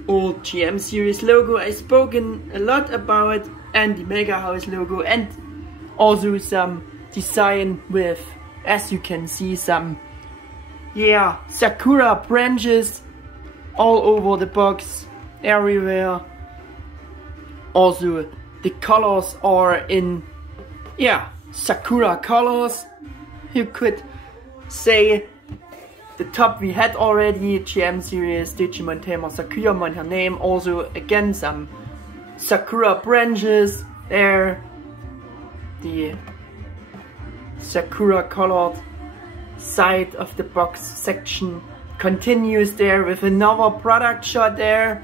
old G.E.M. series logo I've spoken a lot about, and the MegaHouse logo, and also some design with, as you can see, some sakura branches all over the box, everywhere. Also the colors are in sakura colors, you could say. The top we had already, G.E.M. series Digimon Tamers Sakuyamon, her name. Also again some sakura branches there. The sakura colored side of the box section continues there with another product shot there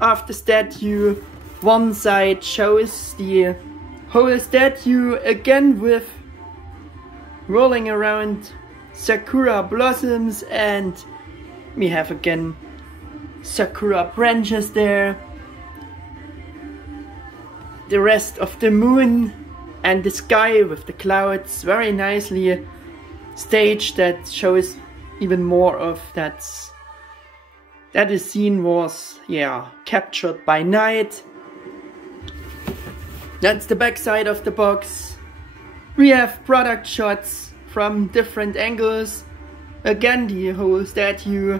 of the statue. One side shows the whole statue again with rolling around sakura blossoms, and we have again sakura branches there. The rest of the moon and the sky with the clouds very nicely staged, that shows even more of that the scene was, yeah, captured by night. That's the back side of the box. We have product shots from different angles. Again, the whole statue.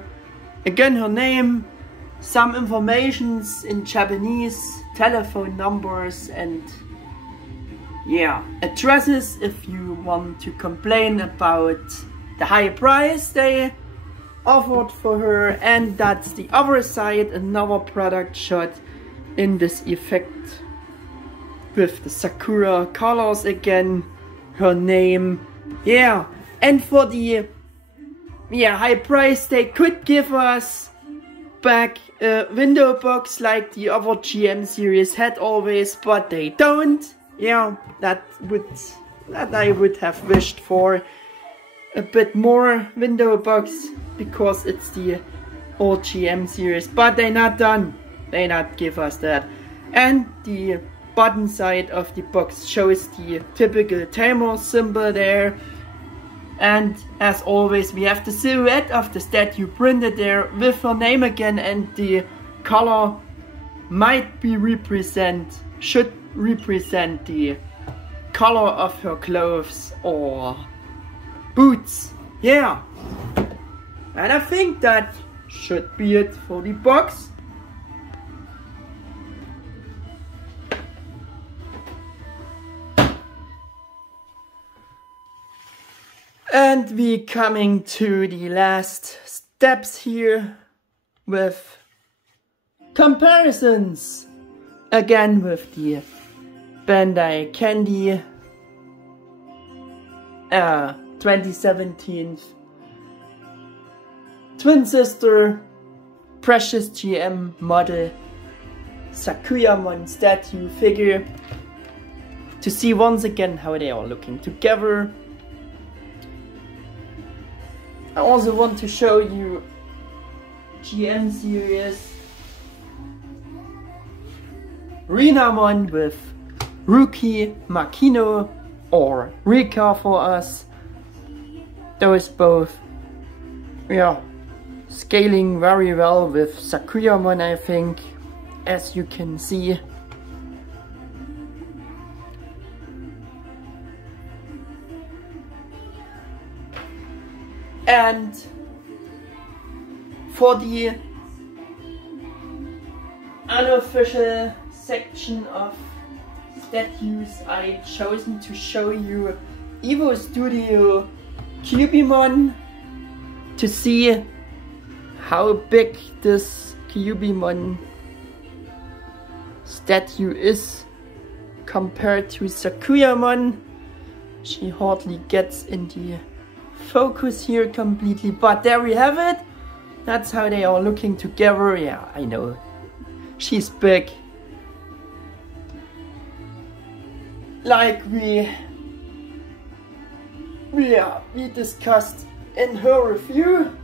Again, her name. Some informations in Japanese. Telephone numbers and, yeah, addresses if you want to complain about the high price they offered for her. And that's the other side, another product shot in this effect with the sakura colors again, her name. Yeah, and for the high price they could give us back a window box like the other GM series had always, but they don't. Yeah, that I would have wished for a bit more window box, because it's the old GM series, but they not done. They not give us that. And the bottom side of the box shows the typical Tamers symbol there. And as always, we have the silhouette of the statue printed there with her name again, and the color should represent the color of her clothes or boots. Yeah. And I think that should be it for the box. And we coming to the last steps here with comparisons. Again with the Bandai Candy 2017 twin sister Precious GM model Sakuyamon statue figure, to see once again how they are looking together. I also want to show you GM series Renamon with Rookie Makino, or Rika for us. Those both, yeah, scaling very well with Sakuyamon, I think, as you can see. And for the unofficial section of statues, I chosen to show you Evo Studio Cubimon, to see how big this Cubimon statue is compared to Sakuyamon. She hardly gets in the focus here completely, but there we have it. That's how they are looking together. Yeah, I know she's big, like we discussed in her review.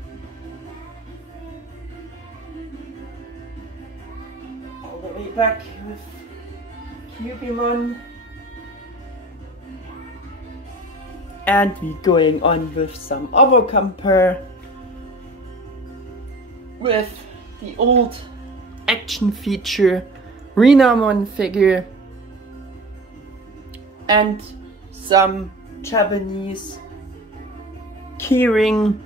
All the way back with Cubimon. And we're going on with some other compare with the old action feature Renamon figure and some Japanese keyring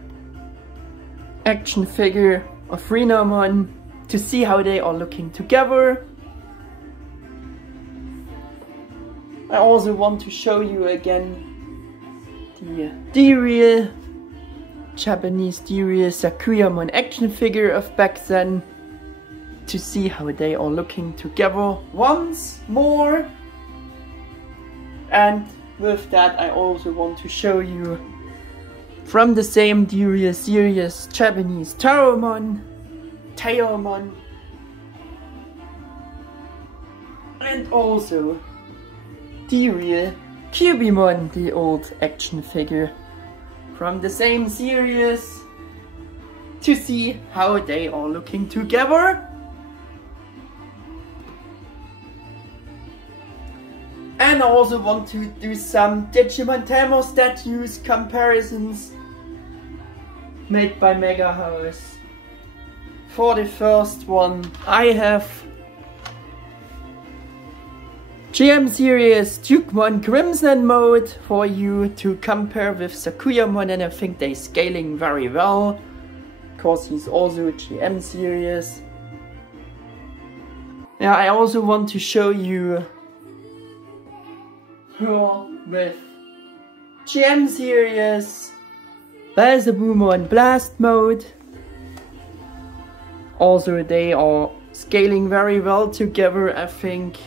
action figure of Renamon, to see how they are looking together. I also want to show you again the D-real, Japanese D-real Sakuyamon action figure of back then, to see how they are looking together once more. And with that, I also want to show you from the same D-real series Japanese Taomon, and also D-real Cubimon, the old action figure from the same series to see how they are looking together. And I also want to do some Digimon Tamers statues comparisons made by MegaHouse. For the first one, I have G.E.M.Series Sakuyamon Crimson mode for you to compare with Sakuyamon, and I think they're scaling very well, because he's also G.E.M.Series. Yeah, I also want to show you her with G.E.M.Series Balsabumon Blast mode. Also, they are scaling very well together, I think.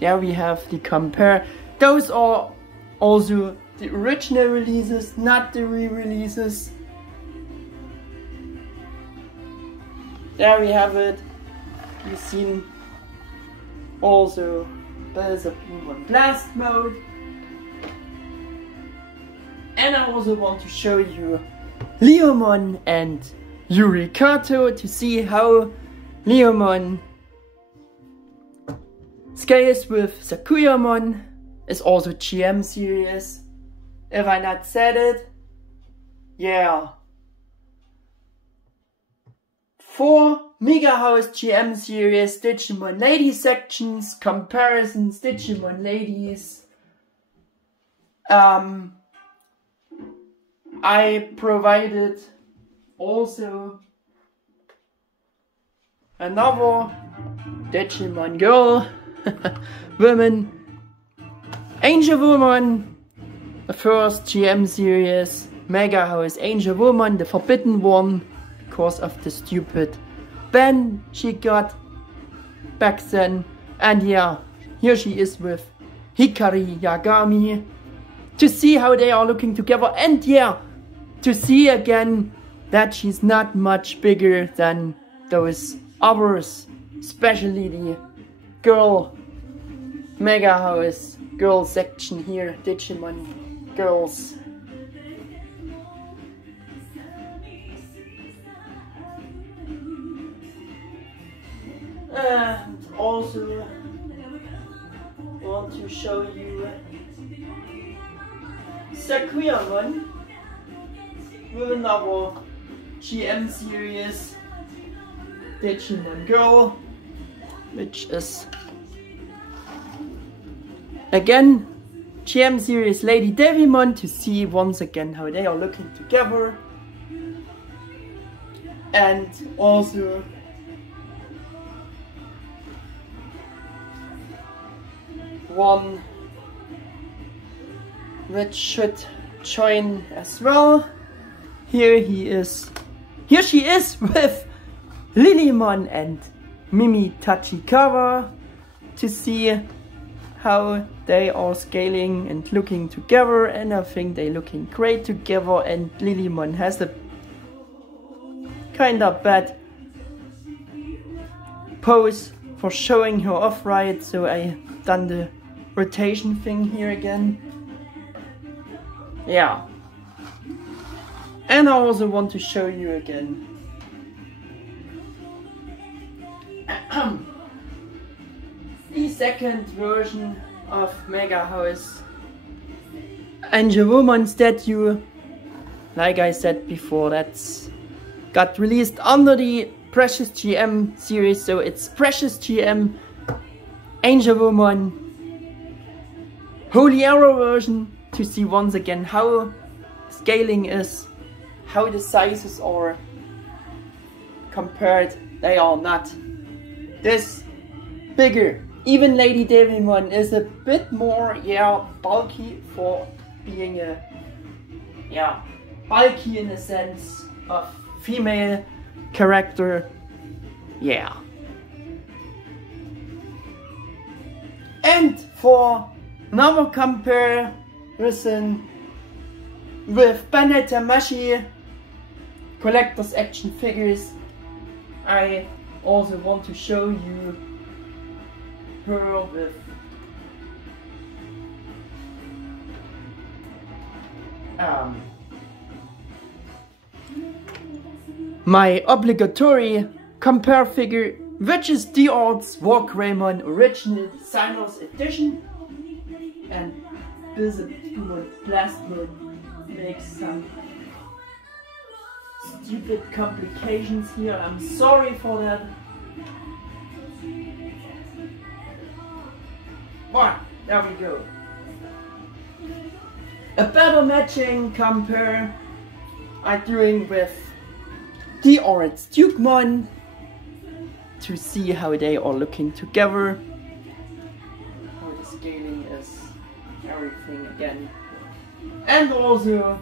There we have the compare. Those are also the original releases, not the re-releases. There we have it. You've seen also Balsabumon Blast mode. And I also want to show you Leomon and Yurikato to see how Leomon scales with Sakuyamon. Is also G.E.M.Series. If I not said it, yeah. For MegaHouse G.E.M.Series Digimon Lady sections, comparisons, Digimon Ladies, I provided also another Digimon girl, woman, Angel Woman, the first G.E.M.Series MegaHouse Angel Woman, the forbidden one, because of the stupid ban she got back then. And yeah, here she is with Hikari Yagami, to see how they are looking together, and yeah, to see again that she's not much bigger than those others, especially the girl MegaHouse girl section here, Digimon girls. And also want to show you Sakuyamon with another G.E.M.Series Digimon girl, which is again G.E.M.Series Lady Devimon, to see once again how they are looking together. And also one which should join as well. Here she is with Lilymon and Mimi Tachikawa, to see how they are scaling and looking together, and I think they're looking great together. And Lilymon has a kinda bad pose for showing her off right, so I done the rotation thing here again. Yeah. And I also want to show you again the second version of MegaHouse Angel Woman Statue. Like I said before, that's got released under the Precious G.E.M. series, so it's Precious G.E.M. Angel Woman Holy Arrow version, to see once again how scaling is, how the sizes are compared. They are not this bigger. Even Lady Devimon is a bit more, yeah, bulky for being a, yeah, bulky in the sense of female character. Yeah. And for another comparison with Bandai Japan collector's action figures, I also want to show you her with my obligatory compare figure, which is the Sakuyamon original Designers Edition, and this Digimon plasma makes some stupid complications here. I'm sorry for that. But there we go. A better matching compare I'm doing with the orange Digimon to see how they are looking together. How the scaling is, everything again. And also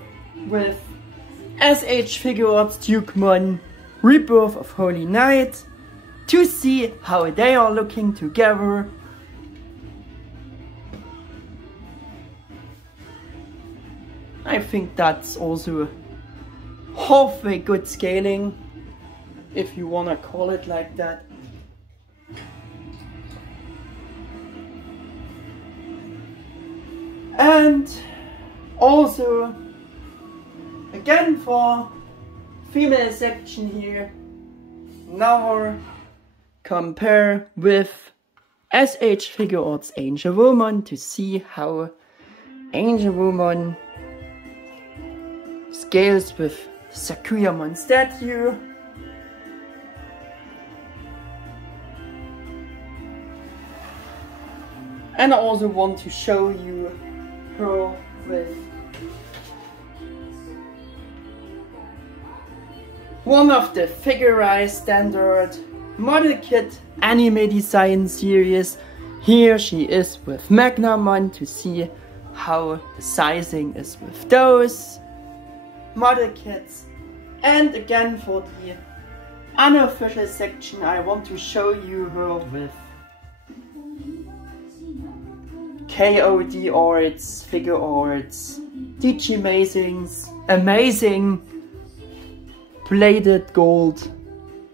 with SH Figuarts Digimon Rebirth of Holy Knight to see how they are looking together. I think that's also halfway good scaling, if you wanna call it like that. And also, again for female section here, now compare with SH Figuarts Angelwoman to see how Angelwoman scales with Sakuyamon Statue. And I also want to show you her with one of the figurized standard model kit anime design series. Here she is with Magnamon to see how the sizing is with those model kits. And again for the unofficial section I want to show you her with KOD arts, figure arts, Digimazing's amazing plated gold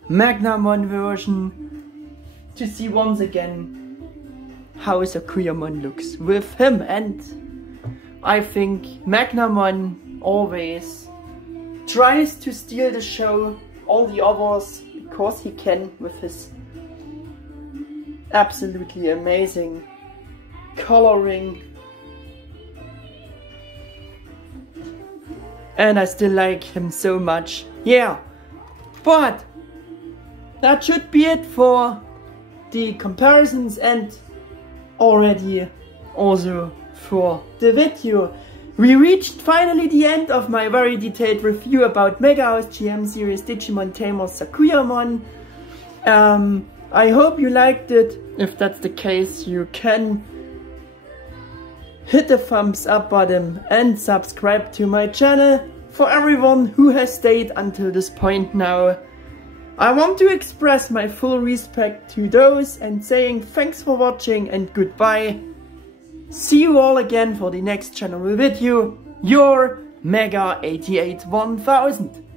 Magnamon version to see once again how Sakuyamon looks with him. And I think Magnamon always tries to steal the show, all the others, because he can with his absolutely amazing coloring. And I still like him so much. Yeah, but that should be it for the comparisons and already also for the video. We reached finally the end of my very detailed review about MegaHouse G.E.M.Series Digimon Tamers Sakuyamon. I hope you liked it. If that's the case, you can hit the thumbs up button and subscribe to my channel. For everyone who has stayed until this point now, I want to express my full respect to those and saying thanks for watching and goodbye. See you all again for the next channel video. Your Mega 88 1000.